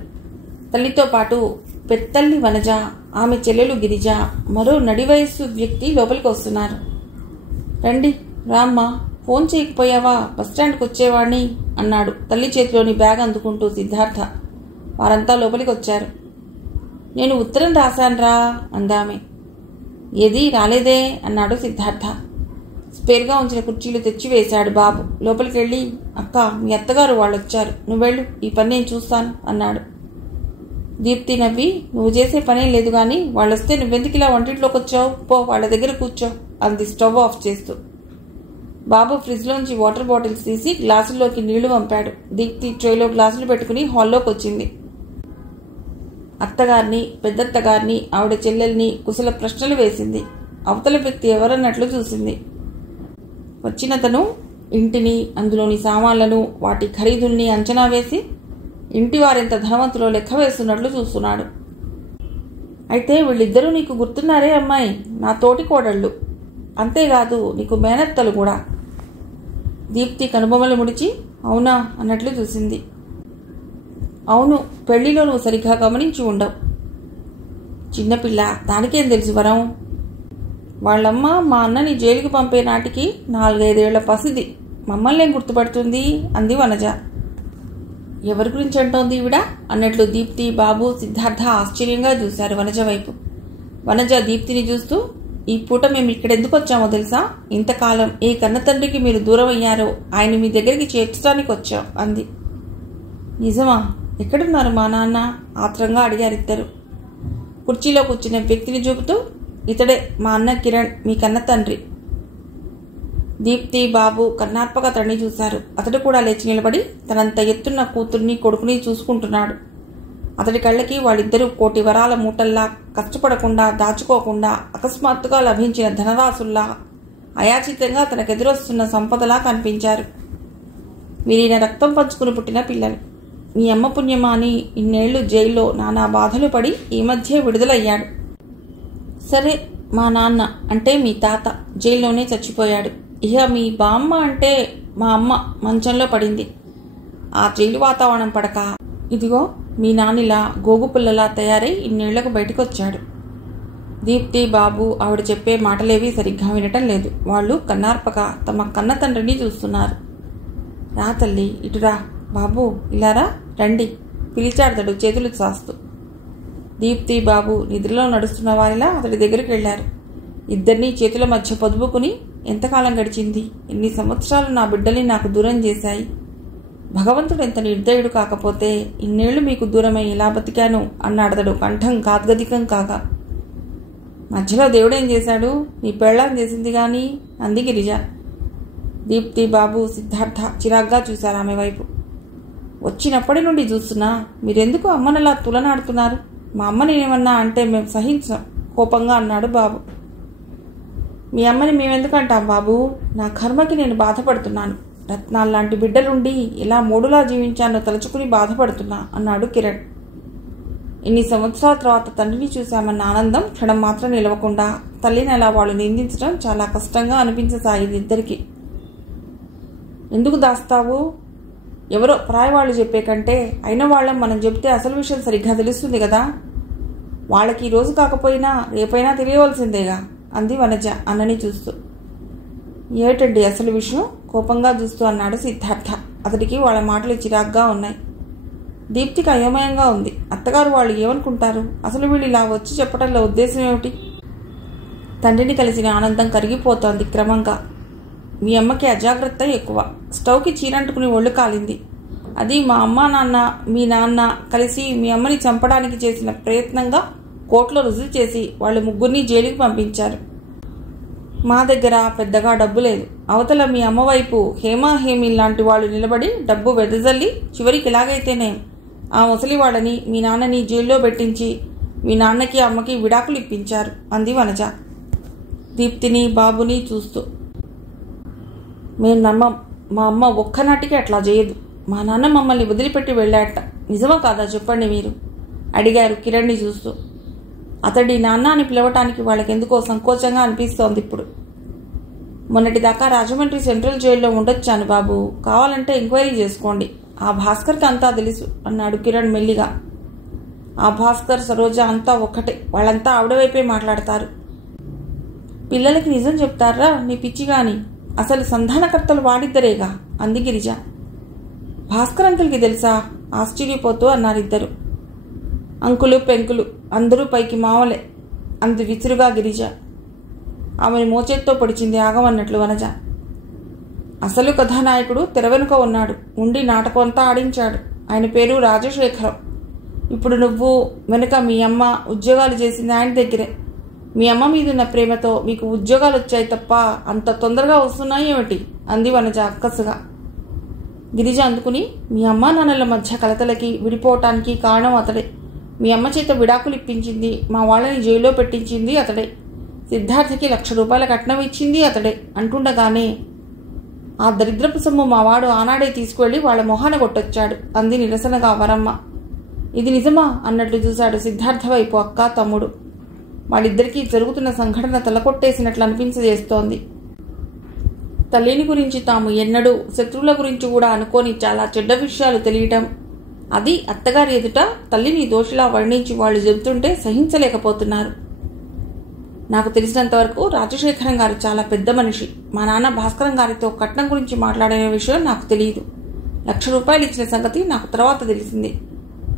తల్లితో పాటు పెత్తల్లి వనజ, ఆమె చెల్లెలు గిరిజ, మరో నడి వయస్సు వ్యక్తి లోపలికి వస్తున్నారు. రండి రామ్మా, ఫోన్ చేయకపోయావా? బస్టాండ్కి వచ్చేవాణ్ణి అన్నాడు తల్లి చేతిలోని బ్యాగ్ అందుకుంటూ సిద్ధార్థ. వారంతా లోపలికి వచ్చారు. నేను ఉత్తరం రాశాన్రా అందామె. ఏది రాలేదే అన్నాడు సిద్ధార్థ. స్పేర్గా ఉంచిన కుర్చీలు తెచ్చి వేశాడు బాబు. లోపలికి వెళ్ళి, అక్క మీ అత్తగారు వాళ్ళు వచ్చారు, నువ్వెళ్ళు, ఈ పని నేను చూస్తాను అన్నాడు. దీప్తి నవ్వి, నువ్వు చేసే పనేం లేదు గాని వాళ్ళొస్తే నువ్వెందుకు ఇలా వంటింట్లోకి వచ్చావు? పో వాళ్ళ దగ్గర కూర్చో అంది స్టవ్ ఆఫ్ చేస్తూ. బాబు ఫ్రిడ్జ్లోంచి వాటర్ బాటిల్స్ తీసి గ్లాసుల్లోకి నీళ్లు పంపాడు. దీప్తి ట్రేలో గ్లాసులు పెట్టుకుని హాల్లోకి వచ్చింది. అత్తగారిని, పెద్దత్తగారిని, ఆవిడ చెల్లెల్ని కుశల ప్రశ్నలు వేసింది. అవతల వ్యక్తి ఎవరన్నట్లు చూసింది. వచ్చినతను ఇంటిని, అందులోని సామాన్లను, వాటి ఖరీదుల్ని అంచనా వేసి ఇంటి వారెంత ధనవంతులో లెక్క వేస్తున్నట్లు చూస్తున్నాడు. అయితే వీళ్ళిద్దరూ నీకు గుర్తున్నారే అమ్మాయి? నా తోటి కోడళ్ళు, అంతేకాదు నీకు మేనత్తలు కూడా. దీప్తి కనుబొమ్మలు ముడిచి అవునా అన్నట్లు చూసింది. అవును, పెళ్లిలో నువ్వు సరిగ్గా గమనించి ఉండవు. చిన్నపిల్ల, దానికేం తెలుసు వరం? వాళ్ళమ్మ మా అన్నని జైలుకి పంపే నాటికి 4-5 ఏళ్ల పసిది, మమ్మల్నేం గుర్తుపడుతుంది అంది వనజ. ఎవరి గురించి అంటోంది ఈవిడ అన్నట్లు దీప్తి, బాబు, సిద్ధార్థ ఆశ్చర్యంగా చూశారు వనజ వైపు. వనజ దీప్తిని చూస్తూ, ఈ పూట మేము ఇక్కడెందుకు వచ్చామో తెలుసా? ఇంతకాలం ఏ కన్న తండ్రికి మీరు దూరం అయ్యారో ఆయన మీ దగ్గరికి చేర్చడానికి వచ్చాం అంది. నిజమా? ఎక్కడున్నారు మా నాన్న? ఆత్రంగా అడిగారిద్దరు. కుర్చీలో కూర్చున్న వ్యక్తిని చూపుతూ, ఇతడే మా అన్న కిరణ్, మీ కన్న తండ్రి. దీప్తి, బాబు కన్నార్పక తండ్రి చూశారు. అతడు కూడా లేచి నిలబడి తనంత ఎత్తున్న కూతుర్ని, కొడుకుని చూసుకుంటున్నాడు. అతడి కళ్ళకి వాళ్ళిద్దరూ కోటి వరాల మూటల్లా, కష్టపడకుండా, దాచుకోకుండా అకస్మాత్తుగా లభించిన ధనరాశుల్లా, అయాచితంగా తనకెదురొస్తున్న సంపదలా కనిపించారు. వీరిన రక్తం పంచుకుని పుట్టిన పిల్లలు. మీ అమ్మ పుణ్యమా అని ఇన్నేళ్లు జైల్లో నానా బాధలు పడి ఈ మధ్య విడుదలయ్యాడు. సరే, మా నాన్న అంటే మీ తాత జైల్లోనే చచ్చిపోయాడు. ఇక మీ బామ్మ అంటే మా అమ్మ మంచంలో పడింది. ఆ జైలు వాతావరణం పడక ఇదిగో మీ నానిలా గోగుపుల్లలా తయారై ఇన్నేళ్లకు బయటకు వచ్చాడు. దీప్తి, బాబు ఆవిడ చెప్పే మాటలేవీ సరిగ్గా వినటం లేదు. వాళ్ళు కన్నార్పక తమ కన్న తండ్రిని చూస్తున్నారు. రా తల్లి, ఇటురా. బాబు ఇలారా, రండి పిలిచాడతడు చేతులు చాస్తూ. దీప్తి, బాబు నిద్రలో నడుస్తున్న వారిలా అతడి దగ్గరికి వెళ్లారు. ఇద్దరినీ చేతుల మధ్య పొదుపుకుని, ఎంతకాలం గడిచింది, ఎన్ని సంవత్సరాలు నా బిడ్డల్ని నాకు దూరం చేశాయి. భగవంతుడు ఎంత నిర్దయుడు కాకపోతే ఇన్నేళ్లు మీకు దూరమై ఎలా బతికాను అన్నాడతడు కంఠం గాద్గదికం కాగా. మధ్యలో దేవుడేం చేశాడు? నీ పెళ్ళాం చేసింది గాని అంది గిరిజ. దీప్తి, బాబు, సిద్ధార్థ చిరాగ్గా చూశారు ఆమె వైపు. వచ్చినప్పటి నుండి చూస్తున్నా మీరెందుకు అమ్మనలా తులనాడుతున్నారు? మా అమ్మని ఏమన్నా అంటే మేము సహించాం కోపంగా అన్నాడు బాబు. మీ అమ్మని మేమెందుకంటాం బాబు? నా కర్మకి నేను బాధపడుతున్నాను. రత్నాల్లాంటి బిడ్డలుండి ఎలా మూడులా జీవించానో తలుచుకుని బాధపడుతున్నా అన్నాడు కిరణ్. ఇన్ని సంవత్సరాల తర్వాత తండ్రిని చూశామన్న ఆనందం క్షణం మాత్రం నిలవకుండా తల్లిని అలా వాళ్ళు నిందించడం చాలా కష్టంగా అనిపించసాగింది ఇద్దరికి. ఎందుకు దాస్తావు? ఎవరో పరాయి చెప్పే కంటే అయిన వాళ్ళం మనం చెప్తే అసలు విషయం సరిగ్గా తెలుస్తుంది కదా. వాళ్ళకి ఈ రోజు కాకపోయినా రేపైనా తెలియవలసిందేగా అంది వనజ అన్నని చూస్తూ. ఏటండి అసలు విషయం కోపంగా చూస్తూ అన్నాడు సిద్ధార్థ. అతడికి వాళ్ళ మాటలు చిరాగ్గా ఉన్నాయి. దీప్తికి అయోమయంగా ఉంది. అత్తగారు వాళ్ళు ఏమనుకుంటారు? అసలు వీళ్ళు ఇలా వచ్చి చెప్పడంలో ఉద్దేశం ఏమిటి? తండ్రిని కలిసిన ఆనందం కరిగిపోతోంది క్రమంగా. మీ అమ్మకి అజాగ్రత్త ఎక్కువ. స్టవ్కి చీరంటుకుని ఒళ్ళు కాలింది. అది మా అమ్మ నాన్న మీ నాన్న కలిసి మీ అమ్మని చంపడానికి చేసిన ప్రయత్నంగా కోర్టులో రుజువు చేసి వాళ్ళు ముగ్గురిని జైలుకి పంపించారు. మా దగ్గర పెద్దగా డబ్బు లేదు. అవతల మీ అమ్మ వైపు హేమా హేమి లాంటి వాళ్ళు నిలబడి డబ్బు వెదజల్లి చివరికి ఇలాగైతేనే ఆ ముసలి వాళ్ళని మీ నాన్నని జైల్లో పెట్టించి మీ నాన్నకి అమ్మకి విడాకులు ఇప్పించారు అంది వనజ దీప్తిని బాబుని చూస్తూ. మేం నమ్మం. మా అమ్మ ఒక్కనాటికి అట్లా చేయదు. మా నాన్న మమ్మల్ని వదిలిపెట్టి వెళ్ళాట. నిజమా కాదా చెప్పండి మీరు అడిగారు కిరణ్ని చూస్తూ. అతడి నాన్న అని పిలవటానికి వాళ్ళకెందుకో సంకోచంగా అనిపిస్తోంది ఇప్పుడు. మొన్నటిదాకా రాజమండ్రి సెంట్రల్ జైల్లో ఉండొచ్చాను బాబు. కావాలంటే ఎంక్వైరీ చేసుకోండి. ఆ భాస్కర్కి అంతా తెలుసు అన్నాడు కిరణ్ మెల్లిగా. ఆ భాస్కర్ సరోజ అంతా ఒక్కటే. వాళ్ళంతా ఆవిడ వైపే మాట్లాడతారు. పిల్లలకి నిజం చెప్తారా నీ పిచ్చి గాని? అసలు సంధానకర్తలు వాడిద్దరేగా అంది గిరిజ. భాస్కర్ అంకుల్కి తెలుసా? ఆశ్చర్యపోతూ అన్నారిద్దరు. అంకులు పెంకులు అందరూ పైకి మావలే అంది విసురుగా గిరిజ. ఆమెను మోచేత్తో పొడిచింది ఆగమన్నట్లు వనజ. అసలు కథానాయకుడు తెర వెనుక ఉన్నాడు. ఉండి నాటకం అంతా ఆడించాడు. ఆయన పేరు రాజశేఖరం. ఇప్పుడు నువ్వు వెనుక మీ అమ్మ ఉద్యోగాలు చేసింది ఆయన దగ్గరే. మీ అమ్మ మీదున్న ప్రేమతో మీకు ఉద్యోగాలు వచ్చాయి తప్ప అంత తొందరగా వస్తున్నాయి ఏమిటి అంది వనజ అక్కసుగా. గిరిజ అందుకుని మీ అమ్మా నాన్నల మధ్య కలతలకి విడిపోవటానికి కారణం అతడే. మీ అమ్మ చేత విడాకులు ఇప్పించింది, మా వాళ్ళని జైల్లో పెట్టించింది అతడే. సిద్ధార్థకి 1,00,000 రూపాయల కట్నం ఇచ్చింది అతడే అంటుండగానే ఆ దరిద్రపు సొమ్ము మా వాడు ఆనాడే తీసుకువెళ్లి వాళ్ళ మొహాన కొట్టొచ్చాడు అంది నిరసనగా వరమ్మ. ఇది నిజమా అన్నట్లు చూశాడు సిద్ధార్థ వైపు అక్క తమ్ముడు. వాళ్ళిద్దరికీ జరుగుతున్న సంఘటన తలకొట్టేసినట్లు అనిపించజేస్తోంది. తల్లిని గురించి తాము ఎన్నడూ శత్రువుల గురించి కూడా అనుకోని చాలా చెడ్డ విషయాలు తెలియటం, అది అత్తగారి ఎదుట తల్లిని దోషిలా వర్ణించి వాళ్ళు చెబుతుంటే సహించలేకపోతున్నారు. నాకు తెలిసినంతవరకు రాజశేఖరం గారు చాలా పెద్ద మనిషి. మా నాన్న భాస్కరం గారితో కట్నం గురించి మాట్లాడిన విషయం నాకు తెలియదు. 1,00,000 రూపాయలు ఇచ్చిన సంగతి నాకు తర్వాత తెలిసింది.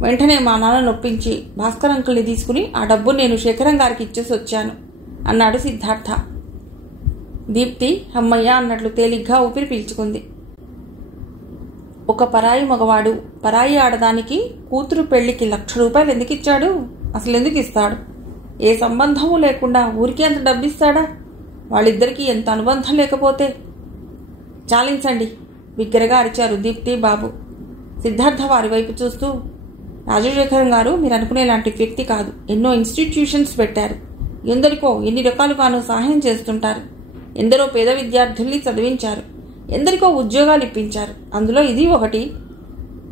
వెంటనే మా నాన్న నొప్పించి భాస్కర్ అంకుల్ని తీసుకుని ఆ డబ్బు నేను శేఖరం గారికి ఇచ్చేసి వచ్చాను అన్నాడు సిద్ధార్థ. దీప్తి అమ్మయ్య అన్నట్లు తేలిగ్గా ఊపిరి పీల్చుకుంది. ఒక పరాయి మగవాడు పరాయి ఆడదానికి కూతురు పెళ్లికి 1,00,000 రూపాయలు ఎందుకు ఇచ్చాడు? అసలు ఎందుకు ఇస్తాడు? ఏ సంబంధము లేకుండా ఊరికే అంత డబ్బిస్తాడా? వాళ్ళిద్దరికీ ఎంత అనుబంధం లేకపోతే? చాలించండి బిగ్గరగా అరిచారు దీప్తి బాబు. సిద్ధార్థ వారి వైపు చూస్తూ, రాజశేఖరం గారు మీరు అనుకునేలాంటి వ్యక్తి కాదు. ఎన్నో ఇన్స్టిట్యూషన్స్ పెట్టారు. ఎందరికో ఎన్ని రకాలుగానూ సహాయం చేస్తుంటారు. ఎందరో పేద విద్యార్థుల్ని చదివించారు. ఎందరికో ఉద్యోగాలు ఇప్పించారు. అందులో ఇది ఒకటి.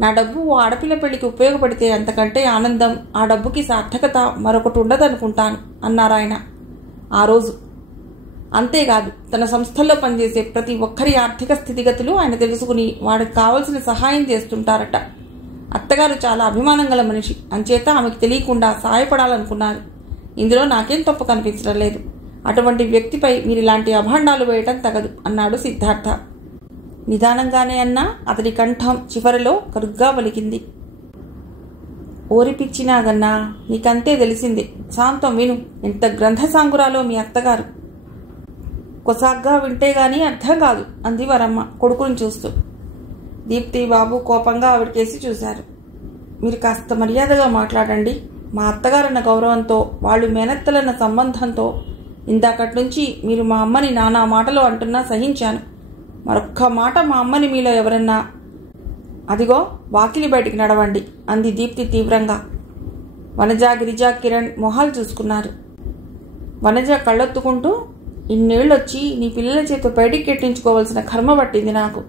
నా డబ్బు ఓ ఆడపిల్ల పెళ్లికి ఉపయోగపడితే అంతకంటే ఆనందం, ఆ డబ్బుకి సార్థకత మరొకటి ఉండదనుకుంటాను అన్నారాయన ఆ రోజు. అంతేకాదు తన సంస్థల్లో పనిచేసే ప్రతి ఒక్కరి ఆర్థిక స్థితిగతులు ఆయన తెలుసుకుని వాడికి కావలసిన సహాయం చేస్తుంటారట. అత్తగారు చాలా అభిమానం గల మనిషి. అంచేత ఆమెకు తెలియకుండా సహాయపడాలనుకున్నారు. ఇందులో నాకేం తప్పు కనిపించడం లేదు. అటువంటి వ్యక్తిపై మీరు ఇలాంటి అభాండాలు వేయటం తగదు అన్నాడు సిద్ధార్థ. నిదానంగానే అన్నా అతడి కంఠం చివరిలో కరుగ్గా వలికింది. ఓరిపిచ్చినాగన్నా నీకంతే తెలిసింది. శాంతం విను. ఎంత గ్రంథసాంగురాలో మీ అత్తగారు. కొసాగ్గా వింటే గాని అర్థం కాదు అంది వరమ్మ కొడుకుని చూస్తూ. దీప్తి బాబు కోపంగా ఆవిడకేసి చూశారు. మీరు కాస్త మర్యాదగా మాట్లాడండి. మా అత్తగారన్న గౌరవంతో, వాళ్ళు మేనత్తలన్న సంబంధంతో ఇందాకటి నుంచి మీరు మా అమ్మని నానా మాటలు అంటున్నా సహించాను. మరొక్క మాట మా అమ్మని మీలో ఎవరన్నా అదిగో వాకిలి బయటికి నడవండి అంది దీప్తి తీవ్రంగా. వనజ గిరిజ కిరణ్ మొహాలు చూసుకున్నారు. వనజ కళ్ళొత్తుకుంటూ, ఇన్నేళ్ళొచ్చి నీ పిల్లల చేత బయటికి కెట్టించుకోవాల్సిన కర్మ పట్టింది నాకు.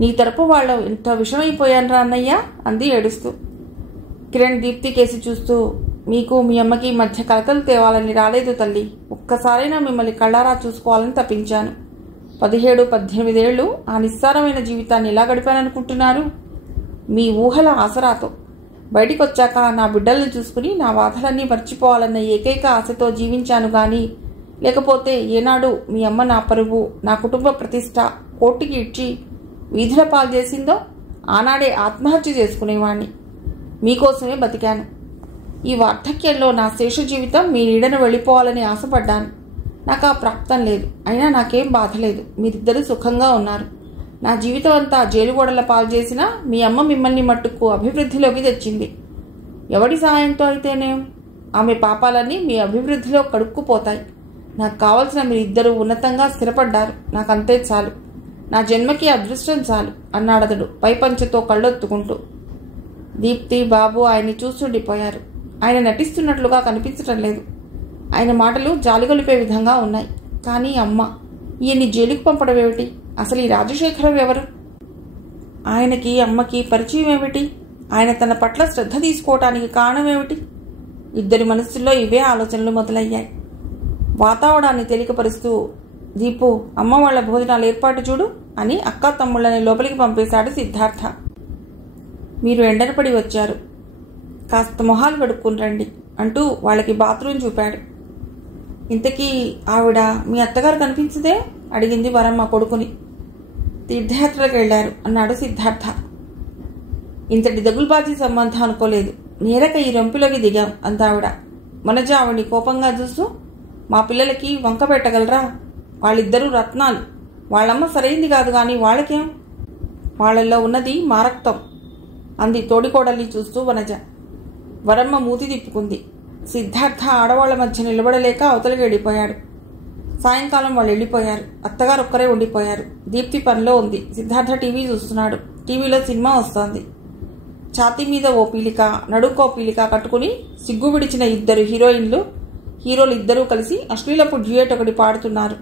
నీ తరపు వాళ్ళు ఎంత విషమైపోయానరా అన్నయ్య అంది ఏడుస్తూ. కిరణ్ దీప్తి కేసి చూస్తూ, మీకు మీ అమ్మకి మధ్య కలతలు తేవాలని రాలేదు తల్లి. ఒక్కసారైనా మిమ్మల్ని కళ్ళారా చూసుకోవాలని తప్పించాను. 17-18 ఏళ్ళు ఆ నిస్సారమైన జీవితాన్ని ఎలా గడిపాననుకుంటున్నారు? మీ ఊహల ఆసరాతో. బయటికొచ్చాక నా బిడ్డలను చూసుకుని నా బాధలన్నీ మర్చిపోవాలన్న ఏకైక ఆశతో జీవించాను కానీ, లేకపోతే ఏనాడు మీ అమ్మ నా పరువు, నా కుటుంబ ప్రతిష్ట కోర్టుకి ఇచ్చి వీధుల పాలు చేసిందో ఆనాడే ఆత్మహత్య చేసుకునేవాణ్ణి. మీకోసమే బతికాను. ఈ వార్ధక్యంలో నా శేష జీవితం మీ నీడను వెళ్ళిపోవాలని ఆశపడ్డాను. నాకు ఆ ప్రాప్తం లేదు. అయినా నాకేం బాధ లేదు. మీరిద్దరూ సుఖంగా ఉన్నారు. నా జీవితం అంతా జైలుగోడల పాలు చేసినా మీ అమ్మ మిమ్మల్ని మట్టుకు అభివృద్ధిలోకి తెచ్చింది. ఎవడి సాయంతో అయితేనేం ఆమె పాపాలన్నీ మీ అభివృద్ధిలో కడుక్కుపోతాయి. నాకు కావలసిన మీరిద్దరూ ఉన్నతంగా స్థిరపడ్డారు. నాకంతే చాలు. నా జన్మకి అదృష్టం చాలు అన్నాడతడు పైపంచతో కళ్ళొత్తుకుంటూ. దీప్తి, బాబు ఆయన్ని చూస్తుండిపోయారు. ఆయన నటిస్తున్నట్లుగా కనిపించటం లేదు. ఆయన మాటలు జాలిగొలిపే విధంగా ఉన్నాయి. కానీ అమ్మ ఈయన్ని జైలుకు పంపడం ఏమిటి? అసలు ఈ రాజశేఖరం ఎవరు? ఆయనకి అమ్మకి పరిచయం ఏమిటి? ఆయన తన పట్ల శ్రద్ధ తీసుకోవటానికి కారణం ఏమిటి? ఇద్దరి మనస్సుల్లో ఇవే ఆలోచనలు మొదలయ్యాయి. వాతావరణాన్ని తేలికపరుస్తూ, దీపు, అమ్మ వాళ్ల భోజనాలు ఏర్పాటు చూడు అని అక్కా తమ్ముళ్ళని లోపలికి పంపేశాడు సిద్ధార్థ. మీరు ఎండనపడి వచ్చారు, కాస్త మొహాలు కడుక్కుని రండి అంటూ వాళ్ళకి బాత్రూం చూపాడు. ఇంతకీ ఆవిడ మీ అత్తగారు కనిపించదే అడిగింది వరమ్మ కొడుకుని. తీర్థయాత్రకు వెళ్లారు అన్నాడు సిద్ధార్థ. ఇంతటి దగులుబాజీ సంబంధం అనుకోలేదు. నేరక ఈ రొంపిలోకి దిగాం అందావిడ. మనజ ఆవిడ్ని కోపంగా చూస్తూ, మా పిల్లలకి వంక పెట్టగలరా? వాళ్ళిద్దరూ రత్నాలు. వాళ్ళమ్మ సరైంది కాదు కానీ వాళ్ళకేం? వాళ్ళల్లో ఉన్నది మారక్తం అంది తోడికోడల్ని చూస్తూ వనజ. వరమ్మ మూతి తిప్పుకుంది. సిద్ధార్థ ఆడవాళ్ల మధ్య నిలబడలేక అవతలికి వెళ్ళిపోయాడు. సాయంకాలం వాళ్ళు వెళ్ళిపోయారు. అత్తగారు ఒక్కరే ఉండిపోయారు. దీప్తి పనిలో ఉంది. సిద్ధార్థ టీవీ చూస్తున్నాడు. టీవీలో సినిమా వస్తోంది. ఛాతీ మీద ఓ పీలిక, నడుకో పీలిక కట్టుకుని సిగ్గు విడిచిన ఇద్దరు హీరోలు ఇద్దరూ కలిసి అశ్లీలపు డ్యూయట్ ఒకటి పాడుతున్నారు.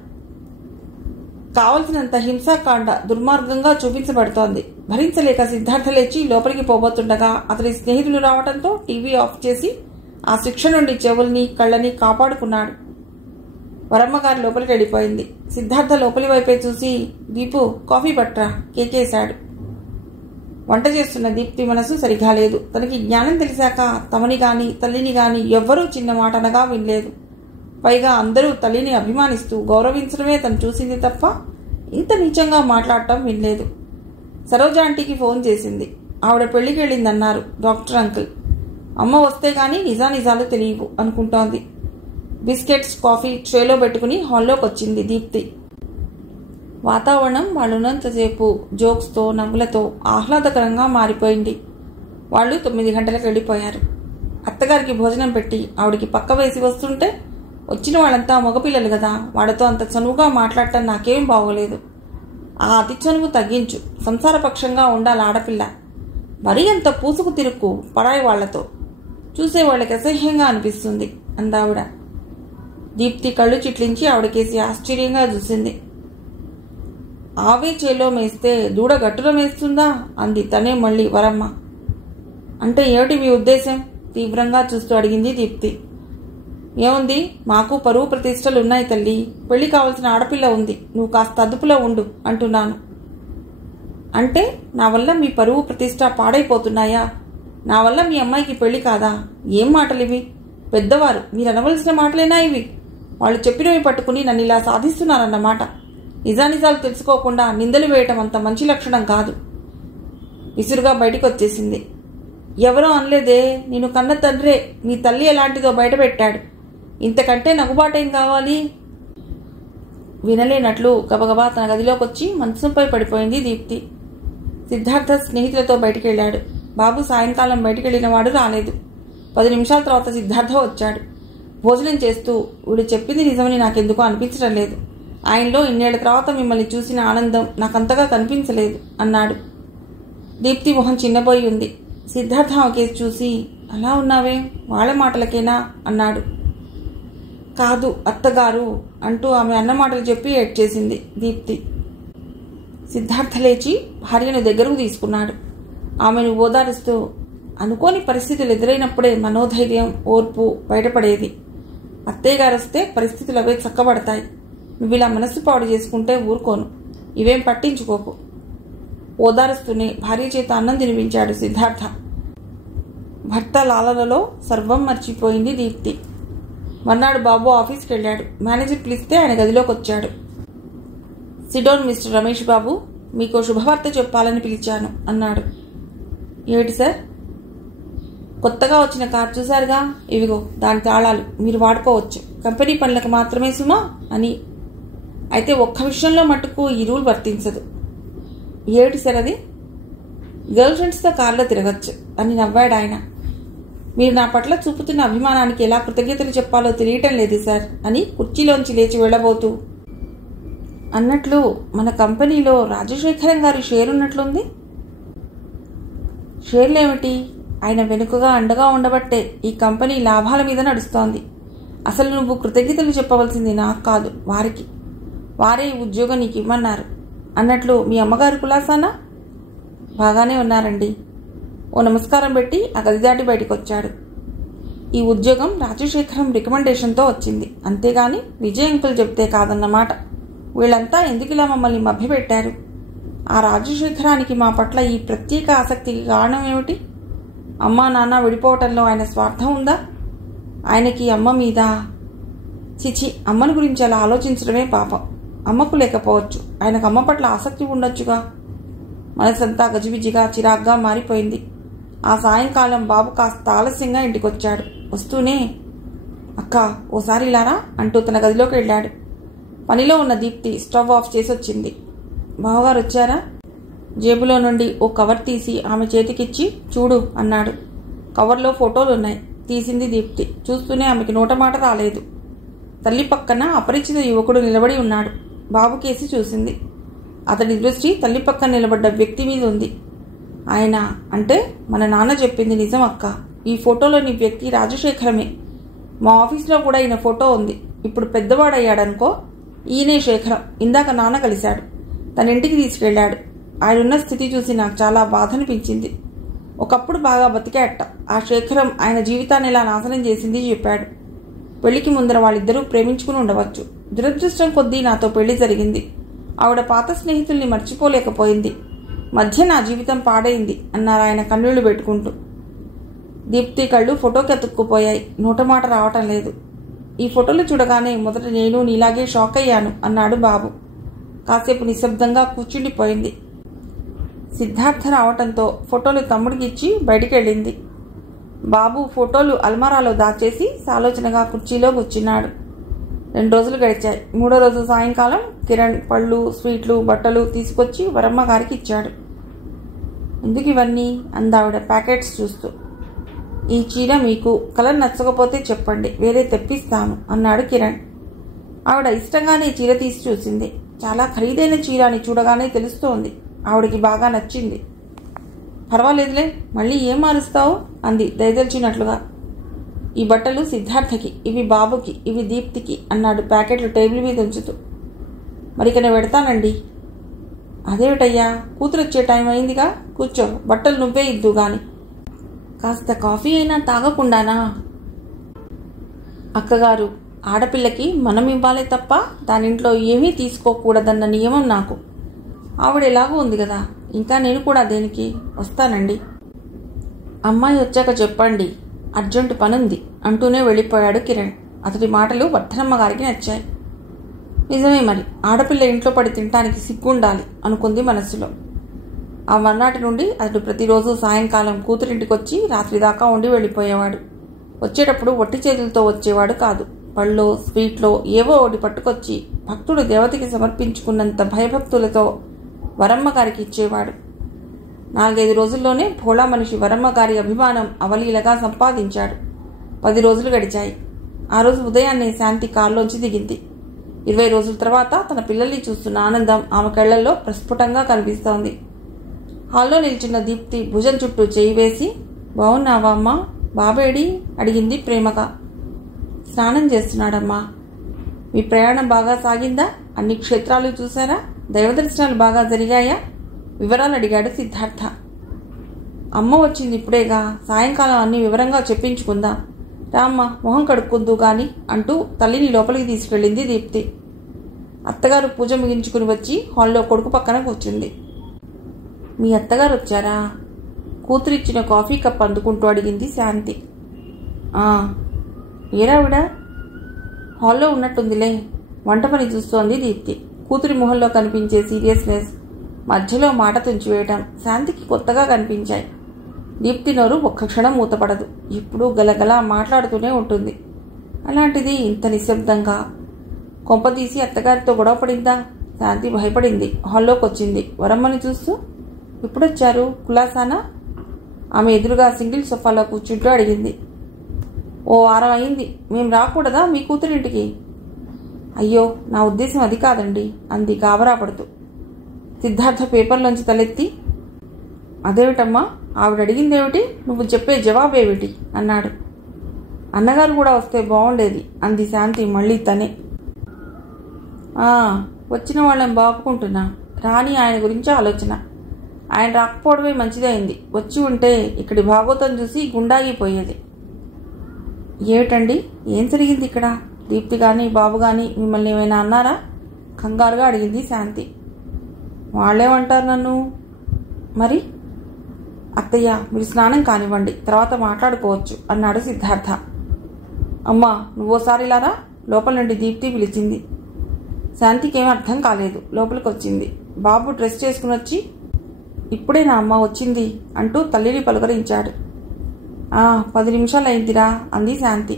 కావలసినంత హింసాకాండ దుర్మార్గంగా చూపించబడుతోంది. భరించలేక సిద్ధార్థ లేచి లోపలికి పోబోతుండగా అతని స్నేహితులు రావడంతో టీవీ ఆఫ్ చేసి ఆ శిక్ష నుండి చెవుల్ని కళ్ళని కాపాడుకున్నాడు. వరమ్మగారు లోపలికి వెళ్ళిపోయింది. సిద్ధార్థ లోపలి వైపే చూసి, దీపు, కాఫీ పట్రా కేకేశాడు. వంట చేస్తున్న దీప్తి మనసు సరిగా లేదు. తనకి జ్ఞానం తెలిసాక తమని గాని తల్లిని గాని ఎవ్వరూ చిన్న మాట అనగా వినలేదు. పైగా అందరూ తల్లిని అభిమానిస్తూ గౌరవించడమే తను చూసింది తప్ప ఇంత నీచంగా మాట్లాడటం వినలేదు. సరోజాంటీకి ఫోన్ చేసింది. ఆవిడ పెళ్లికి వెళ్ళిందన్నారు డాక్టర్ అంకుల్. అమ్మ వస్తే గానీ నిజానిజాలు తెలియవు అనుకుంటోంది. బిస్కెట్స్, కాఫీ ట్రేలో పెట్టుకుని హాల్లోకి వచ్చింది దీప్తి. వాతావరణం వాళ్ళున్నంతసేపు జోక్స్తో నవ్వులతో ఆహ్లాదకరంగా మారిపోయింది. వాళ్ళు 9 గంటలకు వెళ్ళిపోయారు. అత్తగారికి భోజనం పెట్టి ఆవిడికి పక్క వేసి వస్తుంటే, వచ్చిన వాళ్ళంతా మగపిల్లలు కదా, వాడితో అంత చనువుగా మాట్లాడటం నాకేం బాగోలేదు. ఆ అతి చనువు తగ్గించు. సంసారపక్షంగా ఉండాలి ఆడపిల్ల. మరీ అంత పూసుకు తిరుక్కు పరాయి వాళ్లతో. చూసేవాళ్ళకి అసహ్యంగా అనిపిస్తుంది అందావిడ. దీప్తి కళ్ళు చిట్లించి ఆవిడకేసి ఆశ్చర్యంగా చూసింది. ఆవే చేలో మేస్తే దూడ గట్టులో మేస్తుందా అంది తనే మళ్ళీ వరమ్మ. అంటే ఏమిటి మీ ఉద్దేశం? తీవ్రంగా చూస్తూ అడిగింది దీప్తి. ఏముంది, మాకు పరువు ప్రతిష్టలున్నాయి తల్లి. పెళ్లి కావాల్సిన ఆడపిల్ల ఉంది. నువ్వు కాస్త అదుపులో ఉండు అంటున్నాను. అంటే నా వల్ల మీ పరువు ప్రతిష్ట పాడైపోతున్నాయా? నా వల్ల మీ అమ్మాయికి పెళ్లి కాదా? ఏం మాటలివి? పెద్దవారు, మీరు అనవలసిన మాటలేనా ఇవి? వాళ్ళు చెప్పినవి పట్టుకుని నన్ను ఇలా సాధిస్తున్నారన్నమాట. నిజానిజాలు తెలుసుకోకుండా నిందలు వేయటం అంత మంచి లక్షణం కాదు. విసురుగా బయటికి వచ్చేసింది. ఎవరో అనలేదే, నేను కన్న తండ్రే నీ తల్లి ఎలాంటిదో బయటపెట్టాడు. ఇంతకంటే నగుబాటేం కావాలి? వినలేనట్లు గబగబా తన గదిలోకి వచ్చి మంచంపై పడిపోయింది దీప్తి. సిద్ధార్థ స్నేహితులతో బయటికి వెళ్ళాడు. బాబు సాయంకాలం బయటికి వెళ్ళిన వాడు రాలేదు. 10 నిమిషాల తర్వాత సిద్ధార్థ వచ్చాడు. భోజనం చేస్తూ, వీడు చెప్పింది నిజమని నాకెందుకో అనిపించడం లేదు. ఆయనలో ఇన్నేళ్ల తర్వాత మిమ్మల్ని చూసిన ఆనందం నాకంతగా కనిపించలేదు అన్నాడు. దీప్తి మొహం చిన్నబోయి ఉంది. సిద్ధార్థ కేసు చూసి, అలా ఉన్నావే, వాళ్ళ మాటలకేనా అన్నాడు. కాదు అత్తగారు అంటూ ఆమె అన్న మాటలు చెప్పి ఏడ్చేసింది దీప్తి. సిద్ధార్థ లేచి భార్యను దగ్గరకు తీసుకున్నాడు. ఆమెను ఓదారుస్తూ, అనుకోని పరిస్థితులు ఎదురైనప్పుడే మనోధైర్యం, ఓర్పు బయటపడేది. అత్తయ్య గారు వస్తే పరిస్థితులు అవే చక్కబడతాయి. నువ్వు ఇలా మనస్సు పాడు చేసుకుంటే ఊరుకోను. ఇవేం పట్టించుకోకు. ఓదారుస్తూనే భార్య చేత అన్నం తినిపించాడు సిద్ధార్థ. భర్త లాలనలో సర్వం మర్చిపోయింది దీప్తి. మర్నాడు బాబు ఆఫీస్కి వెళ్ళాడు. మేనేజర్ పిలిస్తే ఆయన గదిలోకి వచ్చాడు. సిడోన్ మిస్టర్ రమేష్ బాబు, మీకు శుభవార్త చెప్పాలని పిలిచాను అన్నాడు. ఏమిటి సార్? కొత్తగా వచ్చిన కార్ చూశారుగా, ఇవిగో దాని తాళాలు, మీరు వాడుకోవచ్చు. కంపెనీ పనులకు మాత్రమే సుమా అని. అయితే ఒక్క విషయంలో మట్టుకు ఈ రూల్ వర్తించదు. ఏమిటి సార్ అది? గర్ల్ ఫ్రెండ్స్తో కార్లో తిరగచ్చు అని నవ్వాడు ఆయన. మీరు నా పట్ల చూపుతున్న అభిమానానికి ఎలా కృతజ్ఞతలు చెప్పాలో తెలియటం లేదు సార్ అని కుర్చీలోంచి లేచి వెళ్ళబోతూ, అన్నట్లు మన కంపెనీలో రాజశేఖరం గారి షేర్ ఉన్నట్లుంది. షేర్లేమిటి? ఆయన వెనుకగా అండగా ఉండబట్టే ఈ కంపెనీ లాభాల మీద నడుస్తోంది. అసలు నువ్వు కృతజ్ఞతలు చెప్పవలసింది నాకు కాదు, వారికి. వారే ఈ ఉద్యోగం నీకు ఇవ్వన్నారు. అన్నట్లు మీ అమ్మగారు కులాసానా? బాగానే ఉన్నారండి. ఓ నమస్కారం పెట్టి ఆ గది దాటి బయటకు వచ్చాడు. ఈ ఉద్యోగం రాజశేఖరం రికమెండేషన్తో వచ్చింది, అంతేగాని విజయ్ అంకుల్ చెప్తే కాదన్నమాట. వీళ్ళంతా ఎందుకిలా మమ్మల్ని మభ్యపెట్టారు? ఆ రాజశేఖరానికి మా పట్ల ఈ ప్రత్యేక ఆసక్తికి కారణం ఏమిటి? అమ్మా నాన్న విడిపోవటంలో ఆయన స్వార్థం ఉందా? ఆయనకి అమ్మ మీద చిచి, అమ్మని గురించి అలా ఆలోచించడమే పాపం. అమ్మకు లేకపోవచ్చు, ఆయనకు అమ్మ పట్ల ఆసక్తి ఉండొచ్చుగా. మనసంతా గజిబిజిగా చిరాగ్గా మారిపోయింది. ఆ సాయంకాలం బాబు కాస్త ఆలస్యంగా ఇంటికొచ్చాడు. వస్తూనే, అక్క ఓసారి ఇలారా అంటూ తన గదిలోకి వెళ్ళాడు. పనిలో ఉన్న దీప్తి స్టవ్ ఆఫ్ చేసి వచ్చింది. బావగారు వచ్చారా? జేబులో నుండి ఓ కవర్ తీసి ఆమె చేతికిచ్చి చూడు అన్నాడు. కవర్లో ఫోటోలున్నాయి. తీసింది దీప్తి. చూస్తూనే ఆమెకి నోటమాట రాలేదు. తల్లి పక్కన అపరిచిత యువకుడు నిలబడి ఉన్నాడు. బాబు కేసి చూసింది. అతడి దృష్టి తల్లి పక్కన నిలబడ్డ వ్యక్తి మీద ఉంది. ఆయన అంటే మన నాన్న చెప్పింది నిజం అక్క. ఈ ఫోటోలోని వ్యక్తి రాజశేఖరమే. మా ఆఫీస్లో కూడా ఈయన ఫోటో ఉంది. ఇప్పుడు పెద్దవాడయ్యాడనుకో. ఈయనే శేఖరం. ఇందాక నాన్న కలిశాడు. తన ఇంటికి తీసుకెళ్లాడు. ఆయనున్న స్థితి చూసి నాకు చాలా బాధ అనిపించింది. ఒకప్పుడు బాగా బతికేట. ఆ శేఖరం ఆయన జీవితాన్ని ఎలా నాశనం చేసింది చెప్పాడు. పెళ్లికి ముందర వాళ్ళిద్దరూ ప్రేమించుకుని ఉండవచ్చు. దురదృష్టం కొద్దీ నాతో పెళ్లి జరిగింది. ఆవిడ పాత స్నేహితుల్ని మర్చిపోలేకపోయింది. మధ్య నా జీవితం పాడైంది అన్నారు ఆయన కన్నీళ్లు పెట్టుకుంటూ. దీప్తి కళ్ళు ఫోటోకి అతుక్కుపోయాయి. నోటమాట రావటం లేదు. ఈ ఫోటోలు చూడగానే మొదట నేను నీలాగే షాక్ అయ్యాను అన్నాడు బాబు. కాసేపు నిశ్శబ్దంగా కూర్చుండిపోయింది. సిద్ధార్థ రావటంతో ఫోటోలు తమ్ముడికి ఇచ్చి బయటికెళ్ళింది. బాబు ఫోటోలు అల్మారాలో దాచేసి సాలోచనగా కుర్చీలో కూర్చున్నాడు. 2 రోజులు గడిచాయి. 3వ రోజు సాయంకాలం కిరణ్ పళ్ళు, స్వీట్లు, బట్టలు తీసుకొచ్చి వరమ్మ గారికి ఇచ్చాడు. ఎందుకు ఇవన్నీ అందావిడ ప్యాకెట్స్ చూస్తూ. ఈ చీర మీకు కలర్ నచ్చకపోతే చెప్పండి, వేరే తెప్పిస్తాను అన్నాడు కిరణ్. ఆవిడ ఇష్టంగానే చీర తీసి చూసింది. చాలా ఖరీదైన చీర అని చూడగానే తెలుస్తోంది. ఆవిడకి బాగా నచ్చింది. పర్వాలేదులే, మళ్ళీ ఏం మారుస్తావు అంది దయదల్చినట్లుగా. ఈ బట్టలు సిద్ధార్థకి, ఇవి బాబుకి, ఇవి దీప్తికి అన్నాడు ప్యాకెట్లు టేబుల్ మీద ఉంచుతూ. మరిక నేను పెడతానండి. అదేమిటయ్యా, కూతురు వచ్చే టైం అయిందిగా, కూర్చో, బట్టలు నువ్వే ఇద్దు గాని. కాస్త కాఫీ అయినా తాగకుండానా? అక్కగారు, ఆడపిల్లకి మనం ఇవ్వాలే తప్ప దానింట్లో ఏమీ తీసుకోకూడదన్న నియమం నాకు. ఆవిడ ఎలాగూ ఉంది కదా, ఇంకా నేను కూడా దేనికి? వస్తానండి. అమ్మాయి వచ్చాక చెప్పండి, అర్జెంటు పనుంది అంటూనే వెళ్ళిపోయాడు కిరణ్. అతడి మాటలు వర్ధనమ్మ గారికి నచ్చాయి. నిజమే, మరి ఆడపిల్ల ఇంట్లో పడి తినటానికి సిగ్గుండాలి అనుకుంది మనస్సులో. ఆ మర్నాటి నుండి అతడు ప్రతిరోజు సాయంకాలం కూతురింటికొచ్చి రాత్రి దాకా ఉండి వెళ్ళిపోయేవాడు. వచ్చేటప్పుడు ఒట్టి చేతులతో వచ్చేవాడు కాదు. పళ్ళో స్వీట్లో ఏవో ఒకటి పట్టుకొచ్చి భక్తుడు దేవతకి సమర్పించుకున్నంత భయభక్తులతో వరమ్మ గారికి ఇచ్చేవాడు. 4-5 రోజుల్లోనే భోళా మనిషి వరమ్మ గారి అభిమానం అవలీలగా సంపాదించాడు. 10 రోజులు గడిచాయి. ఆ రోజు ఉదయాన్నే శాంతి కారులోంచి దిగింది. 20 రోజుల తర్వాత తన పిల్లల్ని చూస్తున్న ఆనందం ఆమె కళ్లల్లో ప్రస్ఫుటంగా కనిపిస్తోంది. హాల్లో నిల్చున్న దీప్తి భుజం చుట్టూ చేయి వేసి, బాగున్నావా అమ్మా, బాబేడి అడిగింది ప్రేమగా. స్నానం చేస్తున్నాడమ్మా. మీ ప్రయాణం బాగా సాగిందా? అన్ని క్షేత్రాలు చూసారా? దైవదర్శనాలు బాగా జరిగాయా? వివరాలు అడిగాడు సిద్ధార్థ. అమ్మ వచ్చింది ఇప్పుడేగా, సాయంకాలం అన్ని వివరంగా చెప్పించుకుందాం. రామ్మ, మొహం కడుక్కుందు గాని అంటూ తల్లిని లోపలికి తీసుకెళ్ళింది దీప్తి. అత్తగారు పూజ ముగించుకుని వచ్చి హాల్లో కొడుకు పక్కన కూర్చుంది. మీ అత్తగారు వచ్చారా? కూతురిచ్చిన కాఫీ కప్ అందుకుంటూ అడిగింది శాంతి. ఏరావిడ? హాల్లో ఉన్నట్టుందిలే. వంట పని చూస్తోంది దీప్తి. కూతురి మొహంలో కనిపించే సీరియస్నెస్, మధ్యలో మాట తుంచివేయటం శాంతికి కొత్తగా కనిపించాయి. దీప్తి నోరు ఒక్క క్షణం మూతపడదు. ఇప్పుడు గలగల మాట్లాడుతూనే ఉంటుంది. అలాంటిది ఇంత నిశ్శబ్దంగా. కొంపదీసి అత్తగారితో గొడవ పడిందా? శాంతి భయపడింది. హాల్లోకి వచ్చింది. వరమ్మని చూస్తూ, ఎప్పుడొచ్చారు? కులాసానా? ఆమె ఎదురుగా సింగిల్ సోఫాలో కూర్చుంటూ అడిగింది. ఓ వారం అయింది. మేం రాకూడదా మీ కూతురింటికి? అయ్యో, నా ఉద్దేశం అది కాదండి అంది గాబరా పడుతూ. సిద్ధార్థ పేపర్లోంచి తలెత్తి, అదేమిటమ్మా, ఆవిడ అడిగిందేమిటి, నువ్వు చెప్పే జవాబేమిటి అన్నాడు. అన్నగారు కూడా వస్తే బాగుండేది అంది శాంతి మళ్ళీ తనే. వచ్చిన వాళ్ళని బాపుకుంటున్నా. రాని ఆయన గురించి ఆలోచన. ఆయన రాకపోవడమే మంచిదైంది. వచ్చి ఉంటే ఇక్కడి భాగోతం చూసి గుండాగిపోయేది. ఏమిటండి, ఏం జరిగింది ఇక్కడ? దీప్తి కానీ బాబు కానీ మిమ్మల్ని ఏమైనా అన్నారా? కంగారుగా అడిగింది శాంతి. వాళ్ళేమంటారు నన్ను? మరి అత్తయ్య, మీరు స్నానం కానివ్వండి, తర్వాత మాట్లాడుకోవచ్చు అన్నాడు సిద్ధార్థ. అమ్మా, నువ్వోసారిలారా? లోపల నుండి దీప్తి పిలిచింది. శాంతికి ఏం అర్థం కాలేదు. లోపలికి వచ్చింది. బాబు డ్రెస్ చేసుకుని వచ్చి, ఇప్పుడే నా అమ్మ వచ్చింది అంటూ తల్లిని పలుకరించాడు. 10 నిమిషాలు అయిందిరా అంది శాంతి.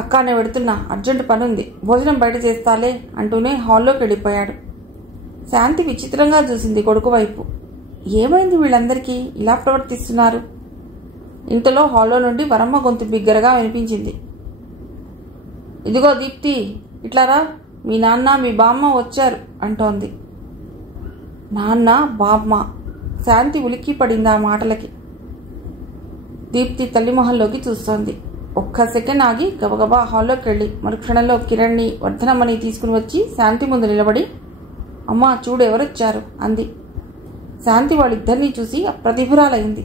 అక్క, నేను వెడుతున్నా, అర్జెంటు పనుంది, భోజనం బయట చేస్తాలే అంటూనే హాల్లోకి వెళ్ళిపోయాడు. శాంతి విచిత్రంగా చూసింది కొడుకు వైపు. ఏమైంది వీళ్ళందరికీ ఇలా ప్రవర్తిస్తున్నారు? ఇంతలో హాల్లో నుండి వరమ్మ గొంతు బిగ్గరగా వినిపించింది. ఇదిగో దీప్తి, ఇట్లారా, మీ నాన్న మీ బామ్మ వచ్చారు అంటోంది. నాన్న, బామ్మ? శాంతి ఉలిక్కి పడింది ఆ మాటలకి. దీప్తి తల్లి మొహంలోకి చూస్తోంది. ఒక్క సెకండ్ ఆగి గబగబా హాల్లోకి వెళ్ళి మరుక్షణంలో కిరణ్ని, వర్ధనమ్మని తీసుకుని వచ్చి శాంతి ముందు నిలబడి, అమ్మా చూడు ఎవరొచ్చారు అంది. శాంతి వాళ్ళిద్దరినీ చూసి అప్రతిభురాలైంది.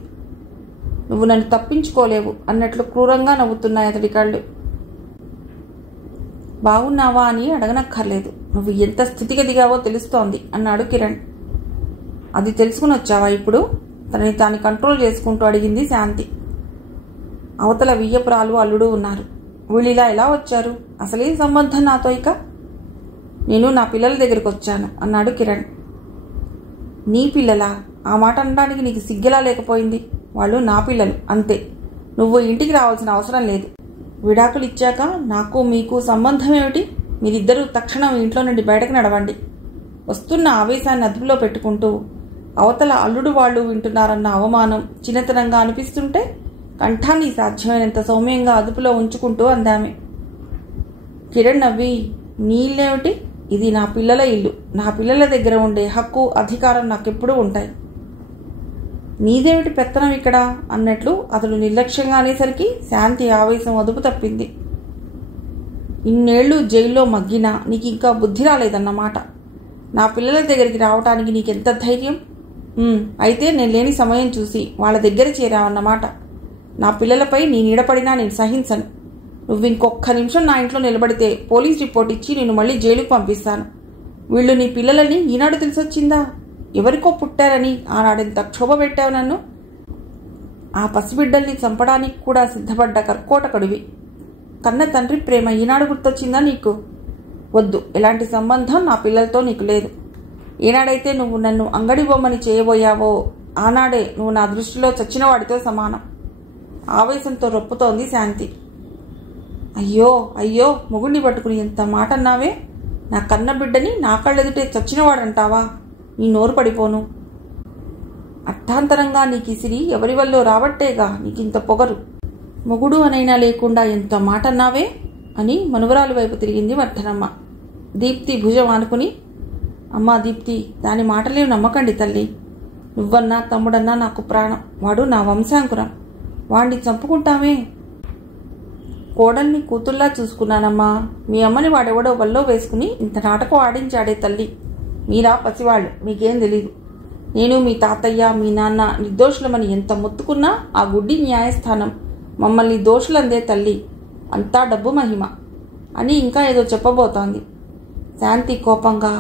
నువ్వు నన్ను తప్పించుకోలేవు అన్నట్లు క్రూరంగా నవ్వుతున్నాయి అతడి కళ్ళు. బాగున్నావా అని అడగనక్కర్లేదు, నువ్వు ఎంత స్థితిగతిగావో తెలుస్తోంది అన్నాడు కిరణ్. అది తెలుసుకుని వచ్చావా ఇప్పుడు? తనని తాను కంట్రోల్ చేసుకుంటూ అడిగింది శాంతి. అవతల వియ్యపురాలు అల్లుడు ఉన్నారు. వీళ్ళిలా ఎలా వచ్చారు? అసలేం సంబంధం నాతో? ఇక నేను నా పిల్లల దగ్గరికి వచ్చాను అన్నాడు కిరణ్. నీ పిల్లలా? ఆ మాట అనడానికి నీకు సిగ్గెలా లేకపోయింది? వాళ్ళు నా పిల్లలు అంతే. నువ్వు ఇంటికి రావాల్సిన అవసరం లేదు. విడాకులు ఇచ్చాక నాకు మీకు సంబంధం ఏమిటి? మీరిద్దరూ తక్షణం ఇంట్లో నుండి బయటకు నడవండి. వస్తున్న ఆవేశాన్ని అదుపులో పెట్టుకుంటూ, అవతల అల్లుడు వాళ్ళు వింటున్నారన్న అవమానం చిన్నతనంగా అనిపిస్తుంటే కంఠాన్ని సాధ్యమైనంత సౌమ్యంగా అదుపులో ఉంచుకుంటూ అందామె. కిరణ్ నవ్వి, నీ ఇల్లేమిటి? ఇది నా పిల్లల ఇల్లు. నా పిల్లల దగ్గర ఉండే హక్కు, అధికారం నాకెప్పుడూ ఉంటాయి. నీదేమిటి పెత్తనం ఇక్కడ అన్నట్లు అతడు నిర్లక్ష్యంగా అనేసరికి శాంతి ఆవేశం అదుపు తప్పింది. ఇన్నేళ్లు జైల్లో మగ్గినా నీకు ఇంకా బుద్ధి రాలేదన్నమాట. నా పిల్లల దగ్గరికి రావటానికి నీకెంత ధైర్యం? అయితే నేను లేని సమయం చూసి వాళ్ళ దగ్గర చేరావన్నమాట. నా పిల్లలపై నీ నీడపడినా నేను సహించను. నువ్వు ఇంకొక్క నిమిషం నా ఇంట్లో నిలబడితే పోలీస్ రిపోర్ట్ ఇచ్చి నేను మళ్ళీ జైలుకు పంపిస్తాను. వీళ్ళు నీ పిల్లలని ఈనాడు తెలిసొచ్చిందా? ఎవరికో పుట్టారని ఆనాడెంత క్షోభ పెట్టావు నన్ను. ఆ పసిబిడ్డల్ని చంపడానికి కూడా సిద్ధపడ్డ కర్కోటకుడివి. కన్న తండ్రి ప్రేమ ఈనాడు గుర్తొచ్చిందా నీకు? వద్దు, ఎలాంటి సంబంధం నా పిల్లలతో నీకు లేదు. ఏనాడైతే నువ్వు నన్ను అంగడి బొమ్మని చేయబోయావో ఆనాడే నువ్వు నా దృష్టిలో చచ్చిన వాడితో సమానం. ఆవేశంతో రొప్పుతోంది శాంతి. అయ్యో అయ్యో, మొగుడిని పట్టుకుని ఎంత మాట అన్నావే! నా కన్న బిడ్డని నా కళ్ళెదుటే చచ్చినవాడంటావా? నీ నోరు పడిపోను. అర్థాంతరంగా నీకు ఇసిరి ఎవరి వల్లో రాబట్టేగా నీకింత పొగరు. మొగుడు అనైనా లేకుండా ఎంత మాట అన్నావే అని మనువరాలి వైపు తిరిగింది వర్ధనమ్మ. దీప్తి భుజం ఆనుకుని, అమ్మా దీప్తి, దాని మాటలేవి నమ్మకండి తల్లి. నువ్వన్నా తమ్ముడన్నా నాకు ప్రాణం. వాడు నా వంశాంకురం. వాణ్ణి చంపుకుంటామే. కోడల్ని కూతుల్లా చూసుకున్నానమ్మా. మీ అమ్మని వాడెవడో వల్లో వేసుకుని ఇంత నాటకం ఆడించాడే తల్లి. మీరా పసివాళ్ళు, మీకేం తెలీదు. నేను మీ తాతయ్య మీ నాన్న నిర్దోషులమని ఎంత మొత్తుకున్నా ఆ గుడ్డి న్యాయస్థానం మమ్మల్ని దోషులందే తల్లి. అంతా డబ్బు మహిమ అని ఇంకా ఏదో చెప్పబోతోంది. శాంతి కోపంగా,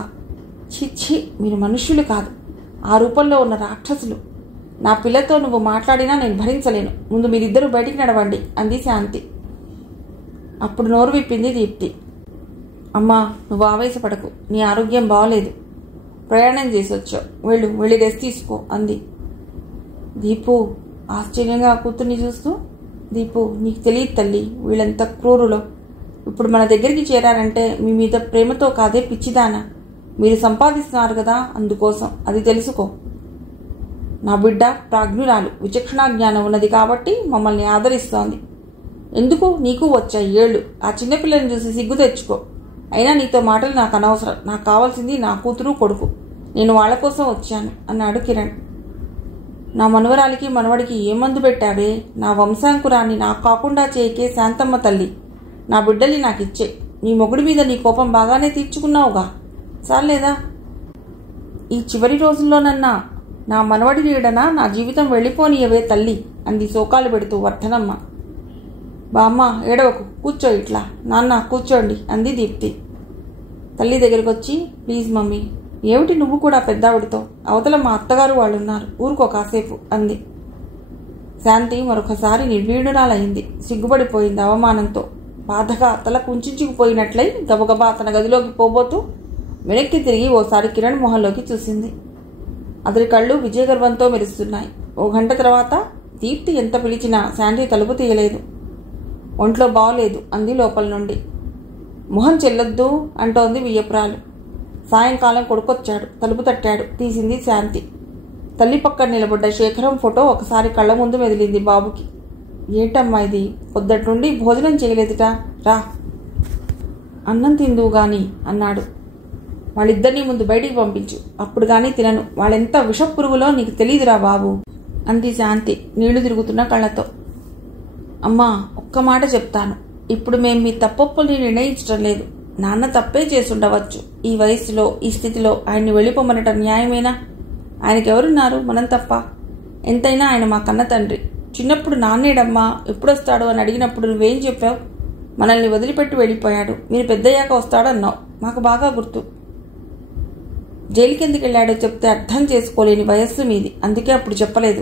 చిచ్చి, మీరు మనుష్యులు కాదు. ఆ రూపంలో ఉన్న రాక్షసులు. నా పిల్లతో నువ్వు మాట్లాడినా నేను భరించలేను. ముందు మీరిద్దరూ బయటికి నడవండి అంది శాంతి. అప్పుడు నోరు విప్పింది దీప్తి. అమ్మా, నువ్వు ఆవేశపడకు. నీ ఆరోగ్యం బాగోలేదు. ప్రయాణం చేసి వచ్చావు. వెళ్ళి రెస్ట్ తీసుకో అంది. దీపు ఆశ్చర్యంగా కూతుర్ని చూస్తూ, దీపు, నీకు తెలియదు తల్లి, వీళ్ళంత క్రూరులో. ఇప్పుడు మన దగ్గరికి చేరారంటే మీ మీద ప్రేమతో కాదే పిచ్చిదానా. మీరు సంపాదిస్తున్నారు కదా, అందుకోసం. అది తెలుసుకో. నా బిడ్డ ప్రాజ్ఞురాలు, విచక్షణా జ్ఞానం ఉన్నది కాబట్టి మమ్మల్ని ఆదరిస్తోంది. ఎందుకు, నీకు వచ్చాయి ఏళ్ళు. ఆ చిన్నపిల్లని చూసి సిగ్గు తెచ్చుకో. అయినా నీతో మాటలు నాకు అనవసరం. నాకు కావాల్సింది నా కూతురు కొడుకు. నేను వాళ్ల కోసం వచ్చాను అన్నాడు కిరణ్. నా మనవరాలికి మనవడికి ఏ మందు పెట్టావే? నా వంశాంకురాన్ని నాకు కాకుండా చేయకే శాంతమ్మ తల్లి. నా బిడ్డల్ని నాకిచ్చే. నీ మొగుడి మీద నీ కోపం బాగానే తీర్చుకున్నావుగా, చాలేదా? ఈ చివరి రోజుల్లోనన్నా నా మనవడి నీడనా నా జీవితం వెళ్ళిపోనీయవే తల్లి అంది శోకాలు పెడుతూ వర్ధనమ్మ. బామ్మ, ఏడవకు, కూర్చో ఇట్లా. నాన్న కూర్చోండి అంది దీప్తి. తల్లి దగ్గరికి వచ్చి, ప్లీజ్ మమ్మీ. ఏమిటి నువ్వు కూడా పెద్దావిడితో? అవతల మా అత్తగారు వాళ్ళున్నారు, ఊరుకో కాసేపు అంది. శాంతి మరొకసారి నిర్వీణురాలయ్యింది. సిగ్గుపడిపోయింది అవమానంతో. బాధగా తల కుంచుకుపోయినట్లయి గబగబా తన గదిలోకి పోబోతూ వెనక్కి తిరిగి ఓసారి కిరణ్ మొహంలోకి చూసింది. అతని కళ్ళు విజయగర్వంతో మెరుస్తున్నాయి. ఓ గంట తర్వాత దీప్తి ఎంత పిలిచినా శాంతి తలుపు తీయలేదు. ఒంట్లో బాగోలేదు అంది లోపల నుండి. మొహం చెల్లొద్దు అంటోంది వియ్యపురాలు. సాయంకాలం కొడుకొచ్చాడు. తలుపు తట్టాడు. తీసింది శాంతి. తల్లి పక్కన నిలబడ్డ శేఖరం ఫోటో ఒకసారి కళ్ళ ముందు మెదిలింది బాబుకి. ఏంటమ్మా ఇది? పొద్దటి నుండి భోజనం చేయలేదుట. రా, అన్నం తిందువు గాని అన్నాడు. వాళ్ళిద్దరినీ ముందు బయటికి పంపించు, అప్పుడు గానీ తినను. వాళ్ళెంత విషపురుగులో నీకు తెలీదురా బాబు అంది శాంతి నీళ్లు తిరుగుతున్న కళ్ళతో. అమ్మా, ఒక్క మాట చెప్తాను. ఇప్పుడు మేం మీ తప్పొప్పుల్ని నిర్ణయించడం లేదు. నాన్న తప్పే చేసుండవచ్చు. ఈ వయసులో, ఈ స్థితిలో ఆయన్ని వెళ్ళిపోమనటం న్యాయమేనా? ఆయనకెవరున్నారు? మనం తప్ప. ఎంతైనా ఆయన మా కన్న తండ్రి. చిన్నప్పుడు నాన్నేడమ్మా, ఎప్పుడొస్తాడు అని అడిగినప్పుడు నువ్వేం చెప్పావు? మనల్ని వదిలిపెట్టి వెళ్ళిపోయాడు. మీరు పెద్దయ్యాక వస్తాడన్నావు. మాకు బాగా గుర్తు. జైలుకి ఎందుకు వెళ్ళాడో చెప్తే అర్థం చేసుకోలేని వయస్సు మీది. అందుకే అప్పుడు చెప్పలేదు.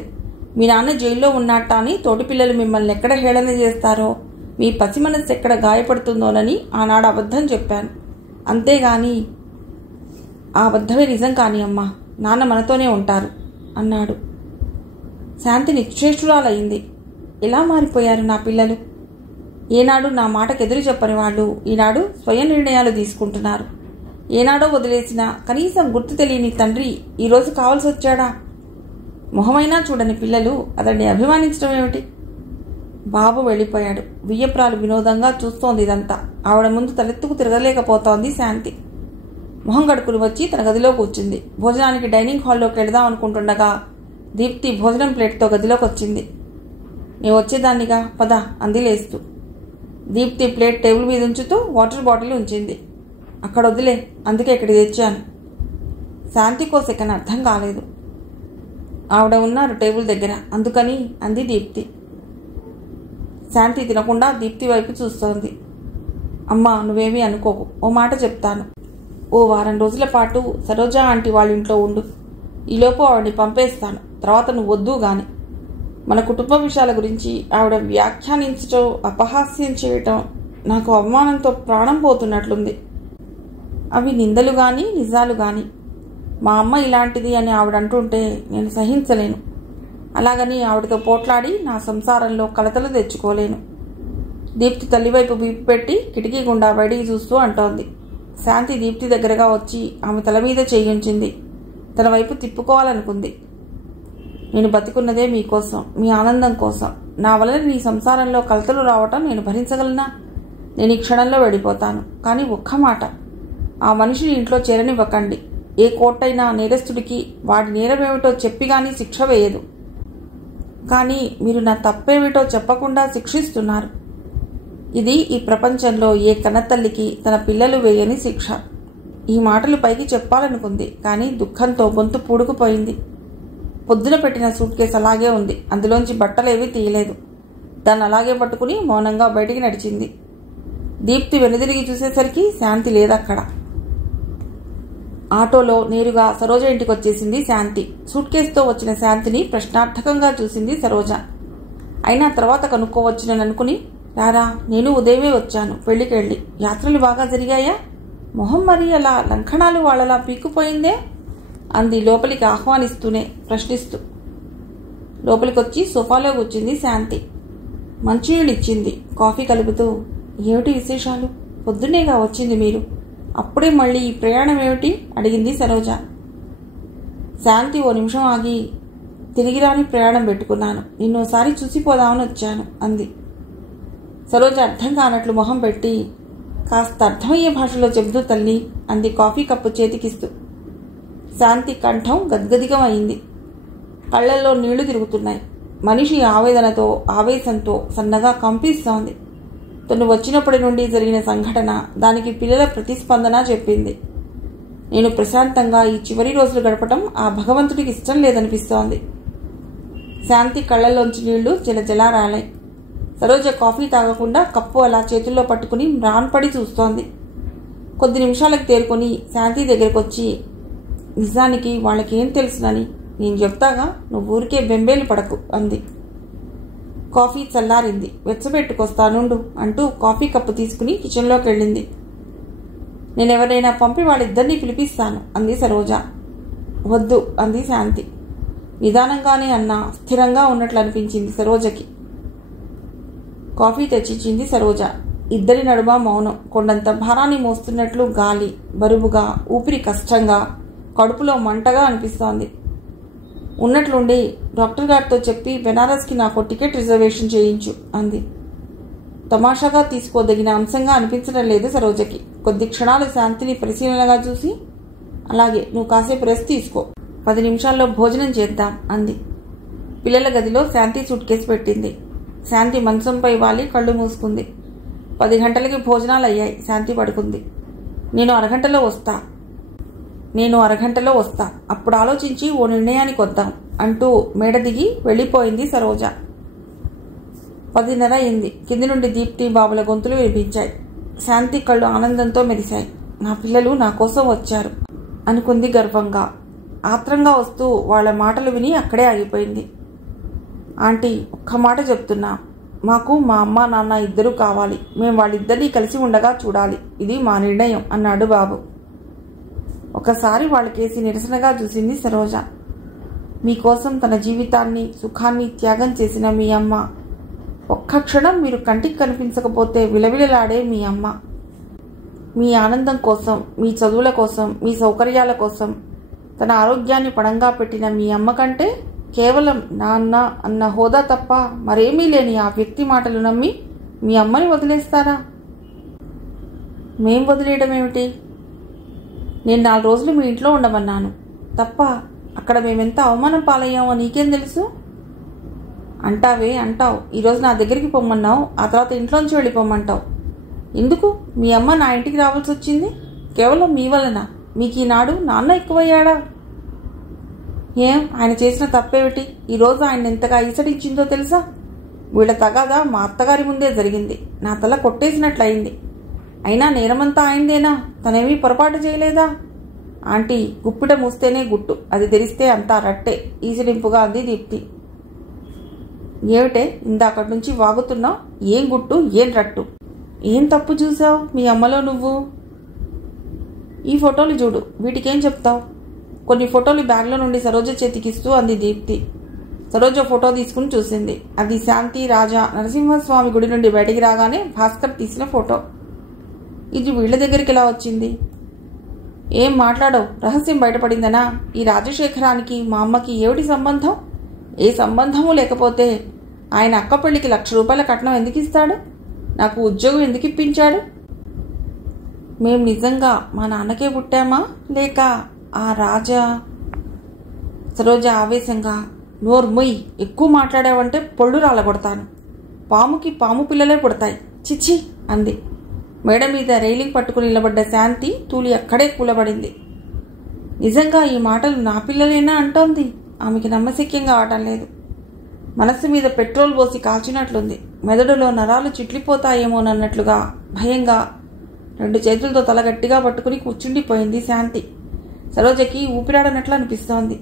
మీ నాన్న జైల్లో ఉన్నట్ట అని తోటి పిల్లలు మిమ్మల్ని ఎక్కడ హేళన చేస్తారో, మీ పసి మనస్సు ఎక్కడ గాయపడుతుందోనని ఆనాడు అబద్ధం చెప్పాను. అంతేగాని ఆ అబద్ధమే నిజం కాని అమ్మా. నాన్న మనతోనే ఉంటారు అన్నాడు. శాంతి నిశ్చేష్టురాలయ్యింది. ఎలా మారిపోయారు నా పిల్లలు! ఏనాడు నా మాటకు ఎదురు చెప్పని వాళ్ళు ఈనాడు స్వయం నిర్ణయాలు తీసుకుంటున్నారు. ఏనాడో వదిలేసినా కనీసం గుర్తు తెలియని తండ్రి ఈరోజు కావాల్సి వచ్చాడా? మొహమైనా చూడని పిల్లలు అతన్ని అభిమానించడం ఏమిటి? బాబు వెళ్ళిపోయాడు. వియ్యప్రాలు వినోదంగా చూస్తోంది ఇదంతా. ఆవిడ ముందు తలెత్తుకు తిరగలేకపోతోంది శాంతి. మొహం గడుకుని వచ్చి తన గదిలో కూర్చుంది. భోజనానికి డైనింగ్ హాల్లోకి వెళదాం అనుకుంటుండగా దీప్తి భోజనం ప్లేట్తో గదిలోకి వచ్చింది. నేను వచ్చేదాన్నిగా, పద అంది లేస్తూ. దీప్తి ప్లేట్ టేబుల్ మీద ఉంచుతూ వాటర్ బాటిల్ ఉంచింది. అక్కడ వదిలే, అందుకే ఇక్కడికి తెచ్చాను. శాంతికో సెకండ్ అర్థం కాలేదు. ఆవిడ ఉన్నారు టేబుల్ దగ్గర, అందుకని అంది దీప్తి. శాంతి తినకుండా దీప్తి వైపు చూస్తోంది. అమ్మా, నువ్వేమీ అనుకోకు. ఓ మాట చెప్తాను. ఓ వారం రోజుల పాటు సరోజా ఆంటీ వాళ్ళ ఇంట్లో ఉండు. ఈలోపు ఆవిడని పంపేస్తాను. తర్వాత నువ్వు వద్దు గాని. మన కుటుంబ విషయాల గురించి ఆవిడ వ్యాఖ్యానించటం, అపహాస్యం చేయటం నాకు అవమానంతో ప్రాణం పోతున్నట్లుంది. అవి నిందలు గాని నిజాలు గాని. మా అమ్మ ఇలాంటిది అని ఆవిడ అంటుంటే నేను సహించలేను. అలాగని ఆవిడతో పోట్లాడి నా సంసారంలో కలతలు తెచ్చుకోలేను. దీప్తి తల్లివైపు వీపు పెట్టి కిటికీ గుండా బయటికి చూస్తూ అంటోంది. శాంతి దీప్తి దగ్గరగా వచ్చి ఆమె తల మీద చేయించింది. తన వైపు తిప్పుకోవాలనుకుంది. నేను బతికున్నదే మీకోసం, మీ ఆనందం కోసం. నా వలన నీ సంసారంలో కలతలు రావటం నేను భరించగలనా? నేను ఈ క్షణంలో వెళ్ళిపోతాను. కానీ ఒక్క మాట, ఆ మనిషిని ఇంట్లో చేరనివ్వకండి. ఏ కోర్టైనా నేరస్తుడికి వాడి నేరమేమిటో చెప్పి గానీ శిక్ష వేయదు. కానీ మీరు నా తప్పేమిటో చెప్పకుండా శిక్షిస్తున్నారు. ఇది ఈ ప్రపంచంలో ఏ కన్నతల్లికి తన పిల్లలు వేయని శిక్ష. ఈ మాటలు పైకి చెప్పాలనుకుంది, కానీ దుఃఖంతో గొంతు పూడుకుపోయింది. పొద్దున పెట్టిన సూట్ కేసు అలాగే ఉంది. అందులోంచి బట్టలేవి తీయలేదు. దాన్ని అలాగే పట్టుకుని మౌనంగా బయటికి నడిచింది. దీప్తి వెనుదిరిగి చూసేసరికి శాంతి లేదక్కడ. ఆటోలో నేరుగా సరోజ ఇంటికి వచ్చేసింది శాంతి. సూట్ కేసుతో వచ్చిన శాంతిని ప్రశ్నార్థకంగా చూసింది సరోజ. అయినా తర్వాత కనుక్కోవచ్చునని అనుకుని, రారా, నేను ఉదయమే వచ్చాను పెళ్లికి వెళ్ళి. యాత్రలు బాగా జరిగాయా? మొహం మరీ అలా లంకణాలు వాళ్ళలా పీక్కుపోయిందే అంది లోపలికి ఆహ్వానిస్తూనే ప్రశ్నిస్తూ. లోపలికొచ్చి సోఫాలో కూర్చుంది శాంతి. మంచినీళ్ళు ఇచ్చింది కాఫీ కలుపుతూ. ఏమిటి విశేషాలు? పొద్దున్నేగా వచ్చింది మీరు, అప్పుడే మళ్ళీ ఈ ప్రయాణం ఏమిటి అడిగింది సరోజ. శాంతి ఓ నిమిషం ఆగి, తిరిగిరాని ప్రయాణం పెట్టుకున్నాను, నిన్నోసారి చూసిపోదామని వచ్చాను అంది. సరోజ అర్థం కానట్లు మొహం పెట్టి, కాస్త అర్థమయ్యే భాషలో చెబుతూ తల్లి అంది కాఫీ కప్పు చేతికిస్తూ. శాంతి కంఠం గద్గదిగం అయింది. కళ్లల్లో నీళ్లు తిరుగుతున్నాయి. మనిషి ఆవేదనతో ఆవేశంతో సన్నగా కంపిస్తోంది. తను వచ్చినప్పటి నుండి జరిగిన సంఘటన, దానికి పిల్లల ప్రతిస్పందన చెప్పింది. నేను ప్రశాంతంగా ఈ చివరి రోజులు గడపటం ఆ భగవంతుడికి ఇష్టం లేదనిపిస్తోంది. శాంతి కళ్లల్లోంచి నీళ్లు జలజలా రాలాయి. సరోజ కాఫీ తాగకుండా కప్పు అలా చేతుల్లో పట్టుకుని మ్రాన్పడి చూస్తోంది. కొద్ది నిమిషాలకు తేరుకొని శాంతి దగ్గరకు వచ్చి, నిజానికి వాళ్ళకేం తెలుసునని నేను చెప్తాగా, నువ్వు ఊరికే బెంబేలు పడకు అంది. కాఫీ చల్లారింది, వెచ్చబెట్టుకొస్తానుండు అంటూ కాఫీ కప్పు తీసుకుని కిచెన్లోకి వెళ్ళింది. నేనెవరైనా పంపి వాళ్ళిద్దరినీ పిలిపిస్తాను అంది సరోజ. వద్దు అంది శాంతి. నిదానంగానే అన్నా స్థిరంగా ఉన్నట్లు అనిపించింది సరోజకి. కాఫీ తెచ్చిచ్చింది సరోజ. ఇద్దరి నడుమ మౌనం. కొండంత భారాన్ని మోస్తున్నట్లు గాలి బరువుగా, ఊపిరి కష్టంగా, కడుపులో మంటగా అనిపిస్తోంది. ఉన్నట్లుండి, డాక్టర్ గారితో చెప్పి బెనారస్కి నాకు టికెట్ రిజర్వేషన్ చేయించు అంది. తమాషాగా తీసుకోదగిన అంశంగా అనిపించడం లేదు సరోజకి. కొద్ది క్షణాలు శాంతిని పరిశీలనగా చూసి, అలాగే, నువ్వు కాసేపు రెస్ట్ తీసుకో, 10 నిమిషాల్లో భోజనం చేద్దాం అంది. పిల్లల గదిలో శాంతి సూట్ కేసు పెట్టింది. శాంతి మంచంపై వాలి కళ్ళు మూసుకుంది. 10 గంటలకి భోజనాలు అయ్యాయి. శాంతి పడుకుంది. నేను అరగంటలో వస్తా, అప్పుడు ఆలోచించి ఓ నిర్ణయానికి వద్దాం అంటూ మేడ దిగి వెళ్ళిపోయింది సరోజ. 10:30 అయింది. కింది నుండి దీప్తి బాబుల గొంతులు వినిపించాయి. శాంతి కళ్ళు ఆనందంతో మెరిశాయి. నా పిల్లలు నా కోసం వచ్చారు అనుకుంది గర్వంగా. ఆత్రంగా వస్తూ వాళ్ల మాటలు విని అక్కడే ఆగిపోయింది. ఆంటీ, ఒక్క మాట చెప్తున్నా, మాకు మా అమ్మ నాన్న ఇద్దరూ కావాలి. మేం వాళ్ళిద్దరినీ కలిసి ఉండగా చూడాలి. ఇది మా నిర్ణయం అన్నాడు బాబు. ఒకసారి వాళ్ళకేసి నిరసనగా చూసింది సరోజ. మీకోసం తన జీవితాన్ని, సుఖాన్ని త్యాగం చేసిన మీ అమ్మ, ఒక్క క్షణం మీరు కంటికి కనిపించకపోతే విలవిలలాడే మీ అమ్మ, మీ ఆనందం కోసం, మీ చదువుల కోసం, మీ సౌకర్యాల కోసం తన ఆరోగ్యాన్ని పణంగా పెట్టిన మీ అమ్మ కంటే కేవలం నాన్న అన్న హోదా తప్ప మరేమీ లేని ఆ వ్యక్తి మాటలు నమ్మి మీ అమ్మని వదిలేస్తారా? మేం వదిలేయడం ఏమిటి? నేను 4 రోజులు మీ ఇంట్లో ఉండమన్నాను తప్ప, అక్కడ మేమెంత అవమానం పాలయ్యామో నీకేం తెలుసు? అంటావు. ఈరోజు నా దగ్గరికి పొమ్మన్నావు, ఆ తర్వాత ఇంట్లోంచి వెళ్ళిపోమ్మంటావు. ఎందుకు మీ అమ్మ నా ఇంటికి రావాల్సి వచ్చింది? కేవలం మీ వలన. మీకు ఈనాడు నాన్న ఎక్కువయ్యాడా? ఏం, ఆయన చేసిన తప్పేమిటి? ఈరోజు ఆయన ఎంతగా ఈసడించిందో తెలుసా? వీళ్ళ తగాదా మా అత్తగారి ముందే జరిగింది. నా తల కొట్టేసినట్లయింది. అయినా నేరమంతా ఆయనదేనా? తనేమీ పొరపాటు చేయలేదా? ఆంటీ, గుప్పిట మూస్తేనే గుట్టు, అది తెరిస్తే అంతా రట్టే ఈసడింపుగా అంది దీప్తి. ఏమిటే ఇందాకటి నుంచి వాగుతున్నావు? ఏం గుట్టు, ఏం రట్టు? ఏం తప్పు చూసావు మీ అమ్మలో నువ్వు? ఈ ఫోటోలు చూడు, వీటికేం చెప్తావు? కొన్ని ఫోటోలు బ్యాగ్లో నుండి సరోజ చేతికిస్తూ అంది దీప్తి. సరోజ ఫోటో తీసుకుని చూసింది. అది శాంతి, రాజా, నరసింహస్వామి గుడి నుండి బయటికి రాగానే భాస్కర్ తీసిన ఫోటో. ఇది వీళ్ల దగ్గరికి ఎలా వచ్చింది? ఏం మాట్లాడవు? రహస్యం బయటపడిందనా? ఈ రాజశేఖరానికి మా అమ్మకి ఏమిటి సంబంధం? ఏ సంబంధమూ లేకపోతే ఆయన అక్క పెళ్లికి 1,00,000 రూపాయల కట్నం ఎందుకు ఇస్తాడు? నాకు ఉద్యోగం ఎందుకు ఇప్పించాడు? మేం నిజంగా మా నాన్నకే పుట్టామా, లేక ఆ రాజా? సరోజ ఆవేశంగా, నోర్ముయ్, ఎక్కువ మాట్లాడావంటే పొళ్ళు రాలగొడతాను. పాముకి పాము పిల్లలే పుడతాయి, చిచ్చి అంది. మేడ మీద రైలింగ్ పట్టుకుని నిలబడ్డ శాంతి తూలి అక్కడే కూలబడింది. నిజంగా ఈ మాటలు నా పిల్లలేనా అంటోంది. ఆమెకి నమ్మశక్యంగా అవటం లేదు. మనస్సు మీద పెట్రోల్ పోసి కాల్చినట్లుంది. మెదడులో నరాలు చిట్లిపోతాయేమోనన్నట్లుగా భయంగా 2 చేతులతో తల గట్టిగా పట్టుకుని కూర్చుండిపోయింది శాంతి. సరోజకి ఊపిరాడనట్లు అనిపిస్తోంది.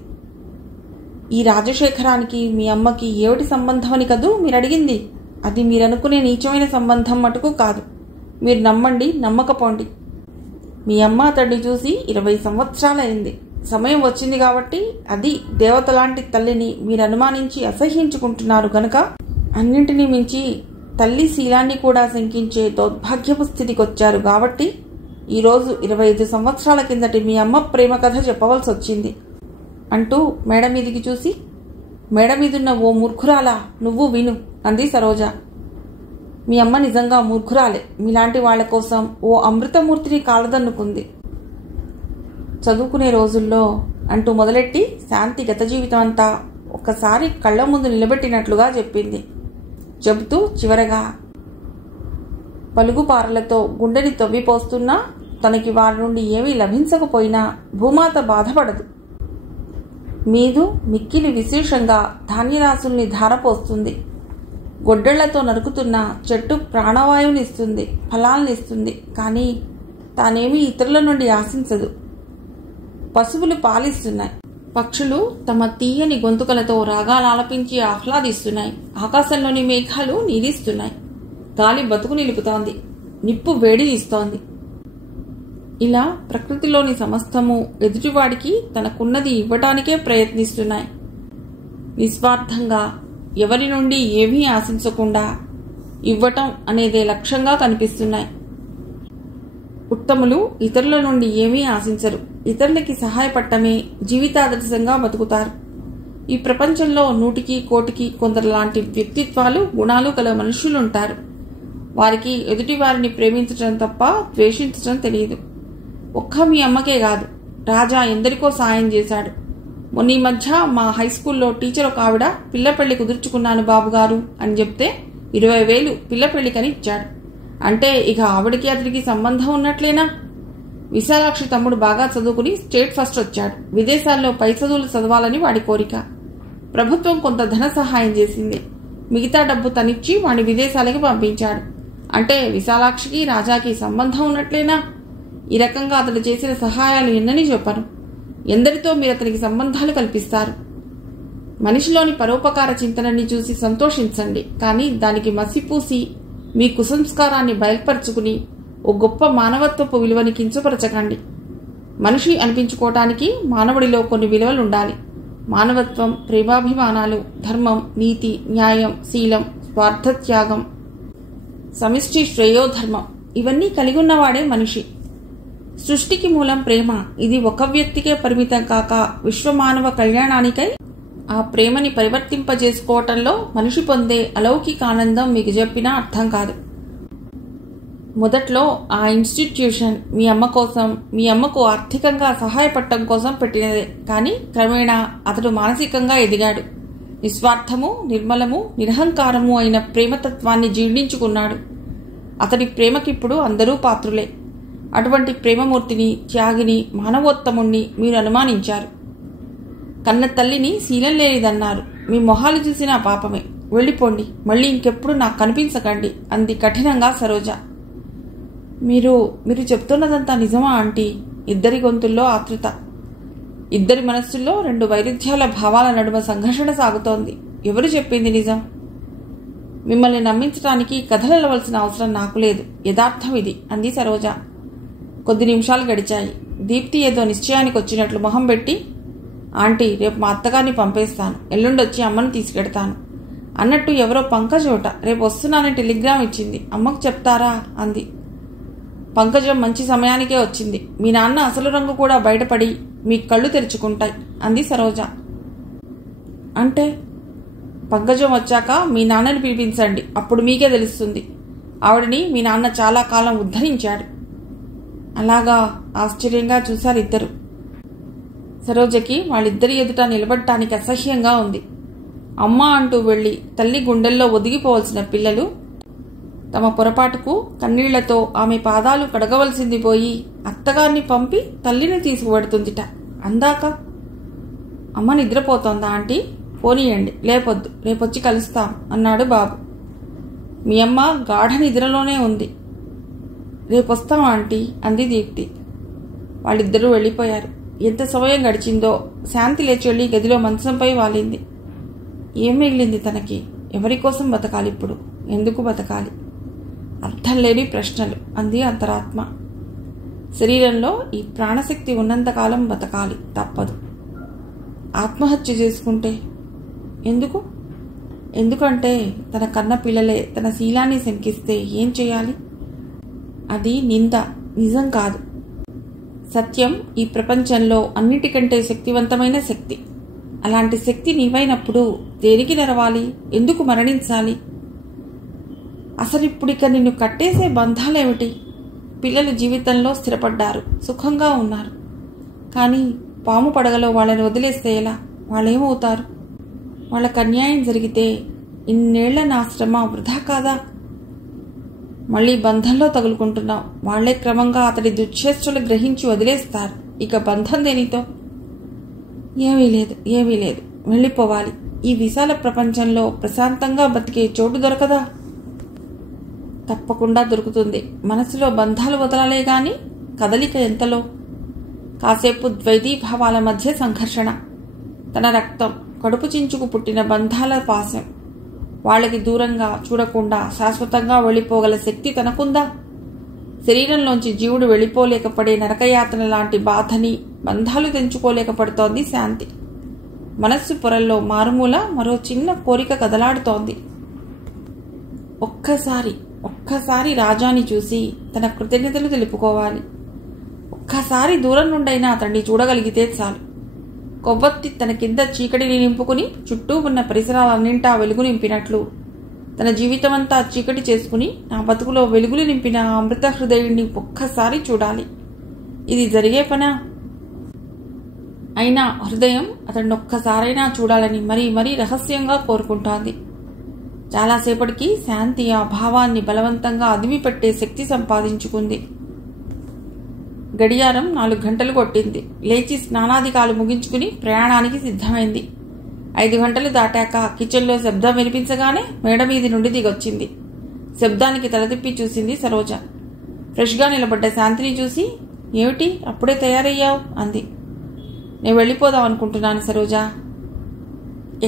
ఈ రాజశేఖరానికి మీ అమ్మకి ఏమిటి సంబంధం అని కదూ మీరు అడిగింది? అది మీరనుకునే నీచమైన సంబంధం మటుకు కాదు. మీరు నమ్మండి, నమ్మకపోండి. మీ అమ్మ అతడిని చూసి 20 సంవత్సరాలైంది. సమయం వచ్చింది కాబట్టి అది దేవత లాంటి తల్లిని మీరు అనుమానించి అసహ్యించుకుంటున్నారు గనక అన్నింటినీ మించి తల్లి శీలాన్ని కూడా శంకించే దౌర్భాగ్యపు స్థితికొచ్చారు కాబట్టి ఈరోజు 25 సంవత్సరాల కిందటి మీ అమ్మ ప్రేమ కథ చెప్పవలసి వచ్చింది అంటూ మేడ మీదికి చూసి, మేడ మీదున్న ఓ మూర్ఖురాలా, నువ్వు విను అంది సరోజ. మీ అమ్మ నిజంగా మూర్ఖురాలే. మీలాంటి వాళ్ల కోసం ఓ అమృతమూర్తిని కాలదన్నుకుంది. చదువుకునే రోజుల్లో అంటూ మొదలెట్టి శాంతి గత జీవితం అంతా ఒక్కసారి కళ్ల ముందు నిలబెట్టినట్లుగా చెప్పింది. చెబుతూ చివరగా పలుగుపారలతో గుండెని తవ్విపోస్తున్నా తనకి వారి నుండి ఏమీ లభించకపోయినా భూమాత బాధపడదు. మీదు మిక్కిలి విశేషంగా ధాన్యరాశుల్ని ధారపోస్తుంది. గొడ్డళ్లతో నరుకుతున్న చెట్టు ప్రాణవాయువునిస్తుంది, ఫలాలనిస్తుంది. కానీ తానేమీ ఇతరుల నుండి ఆశించదు. పశువులు పాలిస్తున్నాయి. పక్షులు తమ తీయని గొంతుకలతో రాగాలాలపించి ఆహ్లాదిస్తున్నాయి. ఆకాశంలోని మేఘాలు నీరిస్తున్నాయి. గాలి బతుకు నిలుపుతోంది. నిప్పు వేడినిస్తోంది. ఇలా ప్రకృతిలోని సమస్తము ఎదుటివాడికి తనకున్నది ఇవ్వటానికే ప్రయత్నిస్తున్నాయి. నిస్వార్థంగా ఎవరి నుండి ఏమీ ఆశించకుండా ఇవ్వటం అనేదే లక్ష్యంగా కనిపిస్తున్నాయి. ఉత్తములు ఇతరుల నుండి ఏమీ ఆశించరు. ఇతరులకి సహాయపడటమే జీవితాదర్శంగా బతుకుతారు. ఈ ప్రపంచంలో 100కి 1,000కి కొందరు లాంటి వ్యక్తిత్వాలు, గుణాలు గల మనుషులుంటారు. వారికి ఎదుటి వారిని ప్రేమించటం తప్ప ద్వేషించటం తెలియదు. ఒక్క మీ అమ్మకే కాదు, రాజా ఎందరికో సాయం చేశాడు. మొన్న ఈ మధ్య మా హైస్కూల్లో టీచర్ ఒక ఆవిడ పిల్ల పెళ్లి కుదుర్చుకున్నాను బాబుగారు అని చెప్తే 20,000 పిల్ల పెళ్లికని ఇచ్చాడు. అంటే ఇక ఆవిడకి అతడికి సంబంధం ఉన్నట్లేనా? విశాలాక్షి తమ్ముడు బాగా చదువుకుని స్టేట్ ఫస్ట్ వచ్చాడు. విదేశాల్లో పై చదువులు చదవాలని వాడి కోరిక. ప్రభుత్వం కొంత ధన సహాయం చేసింది. మిగతా డబ్బు తనిచ్చి వాడిని విదేశాలకి పంపించాడు. అంటే విశాలాక్షికి రాజాకి సంబంధం ఉన్నట్లేనా? ఈ రకంగా అతడు చేసిన సహాయాలు ఎన్నని చెప్పను. ఎందరితో మీరు అతనికి సంబంధాలు కల్పిస్తారు? మనిషిలోని పరోపకార చింతనని చూసి సంతోషించండి. కానీ దానికి మసిపూసి మీ కుసంస్కారాన్ని బయల్పరుచుకుని ఓ గొప్ప మానవత్వపు విలువని కించపరచకండి. మనిషి అనిపించుకోవటానికి మానవుడిలో కొన్ని విలువలుండాలి. మానవత్వం, ప్రేమాభిమానాలు, ధర్మం, నీతి, న్యాయం, శీలం, స్వార్థత్యాగం, సమిష్టి శ్రేయోధర్మం ఇవన్నీ కలిగి ఉన్నవాడే మనిషి. సృష్టికి మూలం ప్రేమ. ఇది ఒక వ్యక్తికే పరిమితం కాక విశ్వమానవ కళ్యాణానికై ఆ ప్రేమని పరివర్తింపజేసుకోవటంలో మనిషి పొందే అలౌకిక ఆనందం మీకు చెప్పినా అర్థం కాదు. మొదట్లో ఆ ఇన్స్టిట్యూషన్ మీ అమ్మ కోసం, మీ అమ్మకు ఆర్థికంగా సహాయపడటం కోసం పెట్టినదే. కానీ క్రమేణా అతడు మానసికంగా ఎదిగాడు. నిస్వార్థము, నిర్మలము, నిరహంకారము అయిన ప్రేమతత్వాన్ని జీర్ణించుకున్నాడు. అతడి ప్రేమకిప్పుడు అందరూ పాత్రులే. అటువంటి ప్రేమమూర్తిని, త్యాగిని, మానవోత్తముణ్ణి మీరు అనుమానించారు. కన్న తల్లిని శీలం లేనిదన్నారు. మీ మొహాలు చూసినా పాపమే. వెళ్ళిపోండి, మళ్ళీ ఇంకెప్పుడు నాకు కనిపించకండి అంది కఠినంగా సరోజ. మీరు చెప్తున్నదంతా నిజమా ఆంటీ? ఇద్దరి గొంతుల్లో ఆతృత. ఇద్దరి మనస్సుల్లో 2 వైరుధ్యాల భావాల నడుమ సంఘర్షణ సాగుతోంది. ఎవరు చెప్పింది నిజం? మిమ్మల్ని నమ్మించటానికి కథలవలసిన అవసరం నాకు లేదు. యథార్థం ఇది అంది సరోజ. కొద్ది నిమిషాలు గడిచాయి. దీప్తి ఏదో నిశ్చయానికి వచ్చినట్లు మొహం పెట్టి, ఆంటీ రేపు మా అత్తగారిని పంపేస్తాను, ఎల్లుండొచ్చి అమ్మను తీసుకెడతాను అన్నట్టు ఎవరో పంకజోట రేపు వస్తున్నానని టెలిగ్రామ్ ఇచ్చింది. అమ్మకు చెప్తారా అంది. పంకజం మంచి సమయానికే వచ్చింది. మీ నాన్న అసలు రంగు కూడా బయటపడి మీ కళ్ళు తెరుచుకుంటాయి అంది సరోజ. అంటే పంకజం వచ్చాక మీ నాన్నని పిలిపించండి, అప్పుడు మీకే తెలుస్తుంది. ఆవిడని మీ నాన్న చాలా కాలం ఉద్ధరించాడు. అలాగా? ఆశ్చర్యంగా చూశారు ఇద్దరు. సరోజకి వాళ్ళిద్దరి ఎదుట నిలబడటానికి అసహ్యంగా ఉంది. అమ్మ అంటూ వెళ్లి తల్లి గుండెల్లో ఒదిగిపోవలసిన పిల్లలు తమ పొరపాటుకు కన్నీళ్లతో ఆమె పాదాలు కడగవలసింది పోయి అత్తగారిని పంపి తల్లిని తీసుకువెడుతుందిట. అందాక అమ్మ నిద్రపోతోందా ఆంటీ? పోనీయండి, లేపొద్దు, రేపొచ్చి కలుస్తాం అన్నాడు బాబు. మీ అమ్మ గాఢ నిద్రలోనే ఉంది. రేపొస్తాం ఆంటీ అంది దీప్తి. వాళ్ళిద్దరూ వెళ్ళిపోయారు. ఎంత సమయం గడిచిందో శాంతి లేచి వెళ్ళి గదిలో మంచంపై వాలింది. ఏం మిగిలింది తనకి? ఎవరి కోసం బతకాలి ఇప్పుడు? ఎందుకు బతకాలి? అర్థం లేని ప్రశ్నలు అంది అంతరాత్మ. శరీరంలో ఈ ప్రాణశక్తి ఉన్నంతకాలం బతకాలి, తప్పదు. ఆత్మహత్య చేసుకుంటే ఎందుకు? ఎందుకంటే తన కన్న పిల్లలే తన శీలాన్ని శంకిస్తే ఏం చేయాలి? అది నింద, నిజం కాదు. సత్యం ఈ ప్రపంచంలో అన్నిటికంటే శక్తివంతమైన శక్తి. అలాంటి శక్తి నీవైనప్పుడు దేనికి నరవాలి? ఎందుకు మరణించాలి? అసలు ఇప్పుడిక నిన్ను కట్టేసే బంధాలేమిటి? పిల్లలు జీవితంలో స్థిరపడ్డారు, సుఖంగా ఉన్నారు. కానీ పాము పడగలో వాళ్ళని వదిలేస్తే ఎలా? వాళ్ళేమవుతారు? వాళ్ళకు అన్యాయం జరిగితే ఇన్నేళ్ల నా శ్రమ వృధా కాదా? మళ్లీ బంధంలో తగులుకుంటున్నావు. వాళ్లే క్రమంగా అతడి దుశ్చేష్టలు గ్రహించి వదిలేస్తారు. ఇక బంధం దేనితో? ఏమీ లేదు, ఏమీ లేదు. వెళ్ళిపోవాలి. ఈ విశాల ప్రపంచంలో ప్రశాంతంగా బతికే చోటు దొరకదా? తప్పకుండా దొరుకుతుంది. మనసులో బంధాలు వదలాలే గాని కదలిక ఎంతలో? కాసేపు ద్వైతీభావాల మధ్య సంఘర్షణ. తన రక్తం, కడుపు చించుకు పుట్టిన బంధాల పాశం. వాళ్ళకి దూరంగా చూడకుండా శాశ్వతంగా వెళ్ళిపోగల శక్తి తనకుందా? శరీరంలోంచి జీవుడు వెళ్ళిపోలేకపడే నరకయాతన లాంటి బాధని బంధాలు తెంచుకోలేకపడుతోంది శాంతి. మనస్సు పొరల్లో మారుమూల మరో చిన్న కోరిక కదలాడుతోంది. ఒక్కసారి రాజాని చూసి తన కృతజ్ఞతలు తెలుపుకోవాలి. ఒక్కసారి దూరం నుండైనా అతన్ని చూడగలిగితే చాలు. కొవ్వొత్తి తన కింద చీకటిని నింపుకుని చుట్టూ ఉన్న పరిసరాలన్నింటా వెలుగు నింపినట్లు తన జీవితమంతా చీకటి చేసుకుని నా బతుకులో వెలుగులు నింపిన అమృత హృదయుడిని ఒక్కసారి చూడాలి. ఇది జరిగే పనా? అయినా హృదయం అతన్ని ఒక్కసారైనా చూడాలని మరీ మరీ రహస్యంగా కోరుకుంటోంది. చాలాసేపటికి శాంతి ఆ భావాన్ని బలవంతంగా అదిమిపెట్టే శక్తి సంపాదించుకుంది. గడియారం 4 గంటలు కొట్టింది. లేచి స్నానాధికాలు ముగించుకుని ప్రయాణానికి సిద్ధమైంది. 5 గంటలు దాటాక కిచెన్లో శబ్దం వినిపించగానే మేడ మీది నుండి దిగొచ్చింది. శబ్దానికి తలతిప్పి చూసింది సరోజ. ఫ్రెష్గా నిలబడ్డ శాంతిని చూసి, ఏమిటి అప్పుడే తయారయ్యావు? అంది. నేను వెళ్ళిపోదాం అనుకుంటున్నాను సరోజ.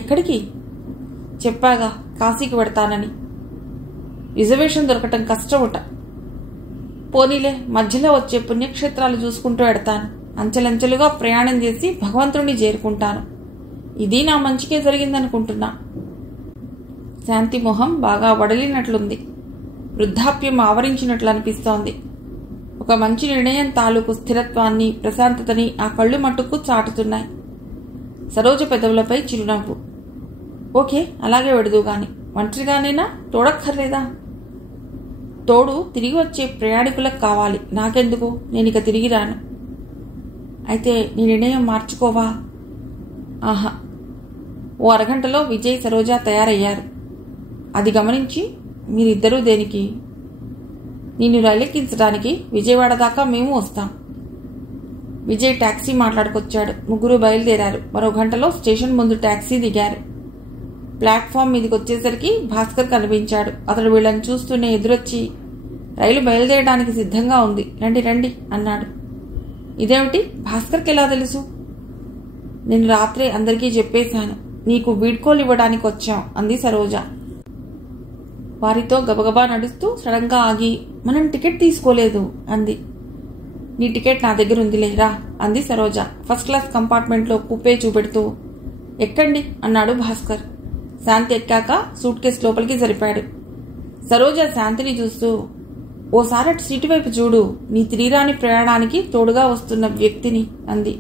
ఎక్కడికి? చెప్పాగా, కాశీకి పెడతానని. రిజర్వేషన్ దొరకటం కష్టమట. పోనీలే, మధ్యలో వచ్చే పుణ్యక్షేత్రాలు చూసుకుంటూ పెడతాను. అంచెలంచెలుగా ప్రయాణం చేసి భగవంతుడిని చేరుకుంటాను. ఇది నా మంచికే జరిగిందనుకుంటున్నా. శాంతి మొహం బాగా వడలినట్లుంది. వృద్ధాప్యం ఆవరించినట్లు అనిపిస్తోంది. ఒక మంచి నిర్ణయం తాలూకు స్థిరత్వాన్ని, ప్రశాంతతని ఆ కళ్ళు మట్టుకు చాటుతున్నాయి. సరోజ పెదవులపై చిరునవ్వు. ఓకే, అలాగే వెడదు గాని. ఒంటరిగానేనా? తోడక్కర్లేదా? తోడు తిరిగి వచ్చే ప్రయాణికులకు కావాలి. నాకెందుకు? నేనిక తిరిగి రాను. అయితే నీ నిర్ణయం మార్చుకోవా? ఆహా. ఓ అరగంటలో విజయ్, సరోజ తయారయ్యారు. అది గమనించి, మీరిద్దరూ దేనికి? నిన్ను రైలెక్కించడానికి విజయవాడ దాకా మేము వస్తాం. విజయ్ టాక్సీ మాట్లాడుకొచ్చాడు. ముగ్గురు బయలుదేరారు. మరో గంటలో స్టేషన్ ముందు టాక్సీ దిగారు. ప్లాట్ఫామ్ మీదకి వచ్చేసరికి భాస్కర్ కనిపించాడు. అతడు వీళ్ళని చూస్తూనే ఎదురొచ్చి, రైలు బయలుదేరడానికి సిద్ధంగా ఉంది, రండి రండి అన్నాడు. ఇదేమిటి? భాస్కర్కి ఎలా తెలుసు? నేను రాత్రే అందరికీ చెప్పేశాను. నీకు వీడ్కోలు ఇవ్వడానికి వచ్చాం అంది సరోజ. వారితో గబగబా నడుస్తూ సడన్గా ఆగి, మనం టికెట్ తీసుకోలేదు అంది. నీ టికెట్ నా దగ్గర ఉందిలేరా అంది సరోజ ఫస్ట్ క్లాస్ కంపార్ట్మెంట్లో కూపే చూపెడుతూ. ఎక్కండి అన్నాడు భాస్కర్. శాంతి ఎక్కాక సూట్ కేసు లోపలికి జరిపాడు. సరోజ శాంతిని చూస్తూ, ఓసారి అటు సీటు వైపు చూడు, నీ తిరిగిరాని ప్రయాణానికి తోడుగా వస్తున్న వ్యక్తిని అంది.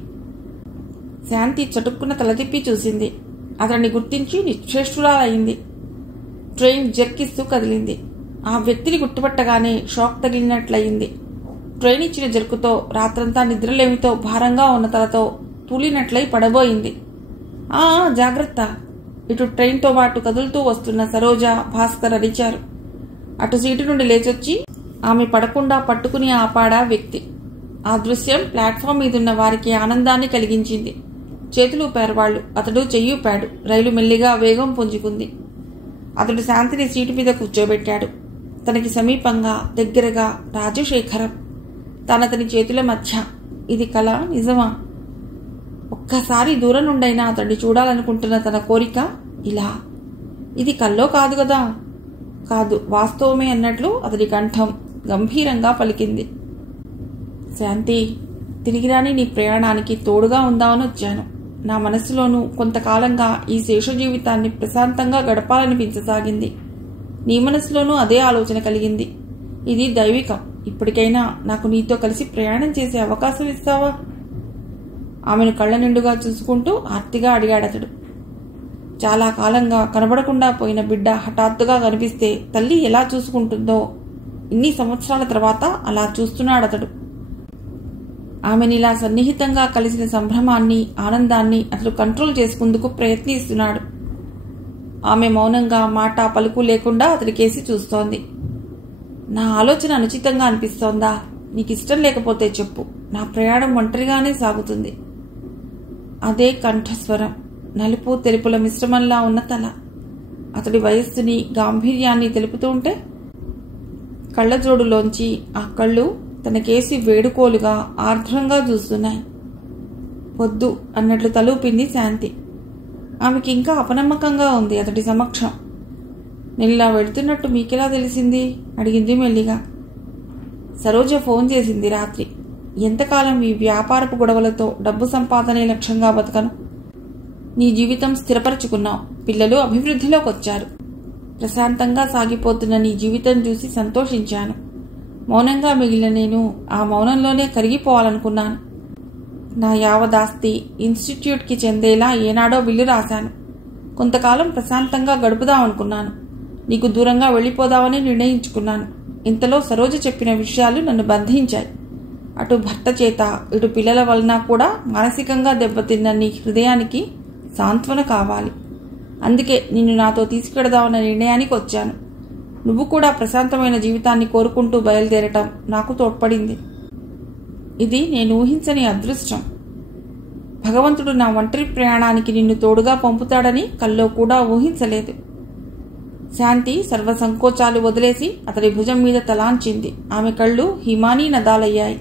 శాంతి చటుక్కున తలతిప్పి చూసింది. అతన్ని గుర్తించి నిశ్చేష్టురాలయ్యింది. ట్రైన్ జర్కిస్తూ కదిలింది. ఆ వ్యక్తిని గుర్తుపట్టగానే షాక్ తగిలినట్లయింది. ట్రైన్ ఇచ్చిన జర్కుతో రాత్రంతా నిద్రలేమితో భారంగా ఉన్న తలతో తూలినట్లయి పడబోయింది. ఆ జాగ్రత్త! ఇటు ట్రైన్తో పాటు కదులుతూ వస్తున్న సరోజ, భాస్కర్ అరిచారు. అటు సీటు నుండి లేచొచ్చి ఆమె పడకుండా పట్టుకుని ఆపాడా వ్యక్తి. ఆ దృశ్యం ప్లాట్ఫామ్ మీదున్న వారికి ఆనందాన్ని కలిగించింది. చేతులూపారు వాళ్ళు. అతడు చెయ్యూపాడు. రైలు మెల్లిగా వేగం పుంజుకుంది. అతడు శాంతిని సీటు మీద కూర్చోబెట్టాడు. తనకి సమీపంగా, దగ్గరగా రాజశేఖరం. తనతని చేతుల మధ్య. ఇది కళ, నిజమా? ఒక్కసారి దూరం నుండైనా అతన్ని చూడాలనుకుంటున్న తన కోరిక ఇలా. ఇది కల్లో కాదు కదా. కాదు, వాస్తవమే అన్నట్లు అతడి కంఠం గంభీరంగా పలికింది. శాంతి, తిరిగిరాని నీ ప్రయాణానికి తోడుగా ఉందామని వచ్చాను. నా మనస్సులోనూ కొంతకాలంగా ఈ శేష జీవితాన్ని ప్రశాంతంగా గడపాలనిపించసాగింది. నీ మనసులోనూ అదే ఆలోచన కలిగింది. ఇది దైవికం. ఇప్పటికైనా నాకు నీతో కలిసి ప్రయాణం చేసే అవకాశం ఇస్తావా? ఆమెను కళ్ళ నిండుగా చూసుకుంటూ ఆర్తిగా అడిగాడతడు. చాలా కాలంగా కనబడకుండా పోయిన బిడ్డ హఠాత్తుగా కనిపిస్తే తల్లి ఎలా చూసుకుంటుందో ఇన్ని సంవత్సరాల తర్వాత అలా చూస్తున్నాడతడు. ఆమెనిలా సన్నిహితంగా కలిసిన సంభ్రమాన్ని, ఆనందాన్ని అతడు కంట్రోల్ చేసుకుందుకు ప్రయత్నిస్తున్నాడు. ఆమె మౌనంగా మాట పలుకు లేకుండా అతడికేసి చూస్తోంది. నా ఆలోచన అనుచితంగా అనిపిస్తోందా? నీకిష్టం లేకపోతే చెప్పు. నా ప్రయాణం ఒంటరిగానే సాగుతుంది. అదే కంఠస్వరం, నలుపు తెలుపుల మిశ్రమంలా ఉన్న తల, అతడి వయస్సుని గాంభీర్యాన్ని తెలుపుతూ ఉంటే కళ్ళజోడులోంచి ఆ కళ్ళు తనకేసి వేడుకోలుగా ఆర్ద్రంగా చూస్తున్నాయి. వద్దు అన్నట్లు తలూపింది శాంతి. ఆమెకి ఇంకా అపనమ్మకంగా ఉంది అతడి సమక్షం. నేనిలా వెళుతున్నట్టు మీకెలా తెలిసింది? అడిగింది మెల్లిగా. సరోజ ఫోన్ చేసింది రాత్రి. ఎంతకాలం ఈ వ్యాపారపు గొడవలతో డబ్బు సంపాదనే లక్ష్యంగా బతకను? నీ జీవితం స్థిరపరచుకున్నావు. పిల్లలు అభివృద్ధిలోకి వచ్చారు. ప్రశాంతంగా సాగిపోతున్న నీ జీవితం చూసి సంతోషించాను. మౌనంగా మిగిలిన నేను ఆ మౌనంలోనే కరిగిపోవాలనుకున్నాను. నా యావదాస్తి ఇన్స్టిట్యూట్కి చెందేలా ఏనాడో బిల్లు రాశాను. కొంతకాలం ప్రశాంతంగా గడుపుదామనుకున్నాను. నీకు దూరంగా వెళ్ళిపోదామని నిర్ణయించుకున్నాను. ఇంతలో సరోజ చెప్పిన విషయాలు నన్ను బంధించాయి. అటు భర్త చేత, ఇటు పిల్లల వలన కూడా మానసికంగా దెబ్బతిన్న నీ హృదయానికి సాంత్వన కావాలి. అందుకే నిన్ను నాతో తీసుకెడదామన్న నిర్ణయానికి వచ్చాను. నువ్వు కూడా ప్రశాంతమైన జీవితాన్ని కోరుకుంటూ బయలుదేరటం నాకు తోడ్పడింది. ఇది నేను ఊహించని అదృష్టం. భగవంతుడు నా ఒంటరి ప్రయాణానికి నిన్ను తోడుగా పంపుతాడని కల్లో కూడా ఊహించలేదు. శాంతి సర్వ సంకోచాలు వదిలేసి అతడి భుజం మీద తలాంచింది. ఆమె కళ్ళు హిమానీ నదాలయ్యాయి.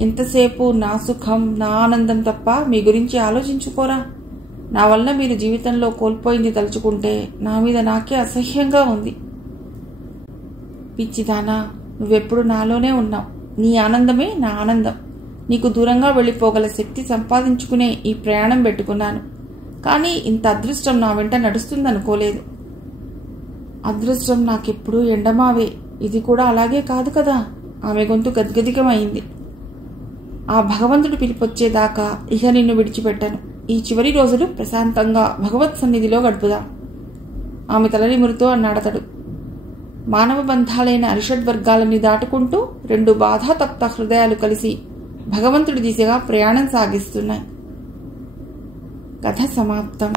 ఎంతసేపు నా సుఖం, నా ఆనందం తప్ప మీ గురించి ఆలోచించుకోరా? నా వల్ల మీరు జీవితంలో కోల్పోయింది తలుచుకుంటే నా మీద నాకే అసహ్యంగా ఉంది. పిచ్చిదానా, నువ్వెప్పుడు నాలోనే ఉన్నావు. నీ ఆనందమే నా ఆనందం. నీకు దూరంగా వెళ్ళిపోగల శక్తి సంపాదించుకునే ఈ ప్రయాణం పెట్టుకున్నాను. కానీ ఇంత అదృష్టం నా వెంట నడుస్తుందనుకోలేదు. అదృష్టం నాకెప్పుడు ఎండమావే. ఇది కూడా అలాగే కాదు కదా? ఆమె గొంతు గద్గదికమైంది. ఆ భగవంతుడు పిలిపొచ్చేదాకా ఇక నిన్ను విడిచిపెట్టను. ఈ చివరి రోజులు ప్రశాంతంగా భగవత్ సన్నిధిలో గడుపుదాం. ఆమె తలనిమురుతో అన్నాడతడు. మానవ బంధాలైన అరిషడ్వర్గాలని దాటుకుంటూ రెండు బాధాతప్త హృదయాలు కలిసి భగవంతుడి దిశగా ప్రయాణం సాగిస్తున్నాయి. కథ సమాప్తం.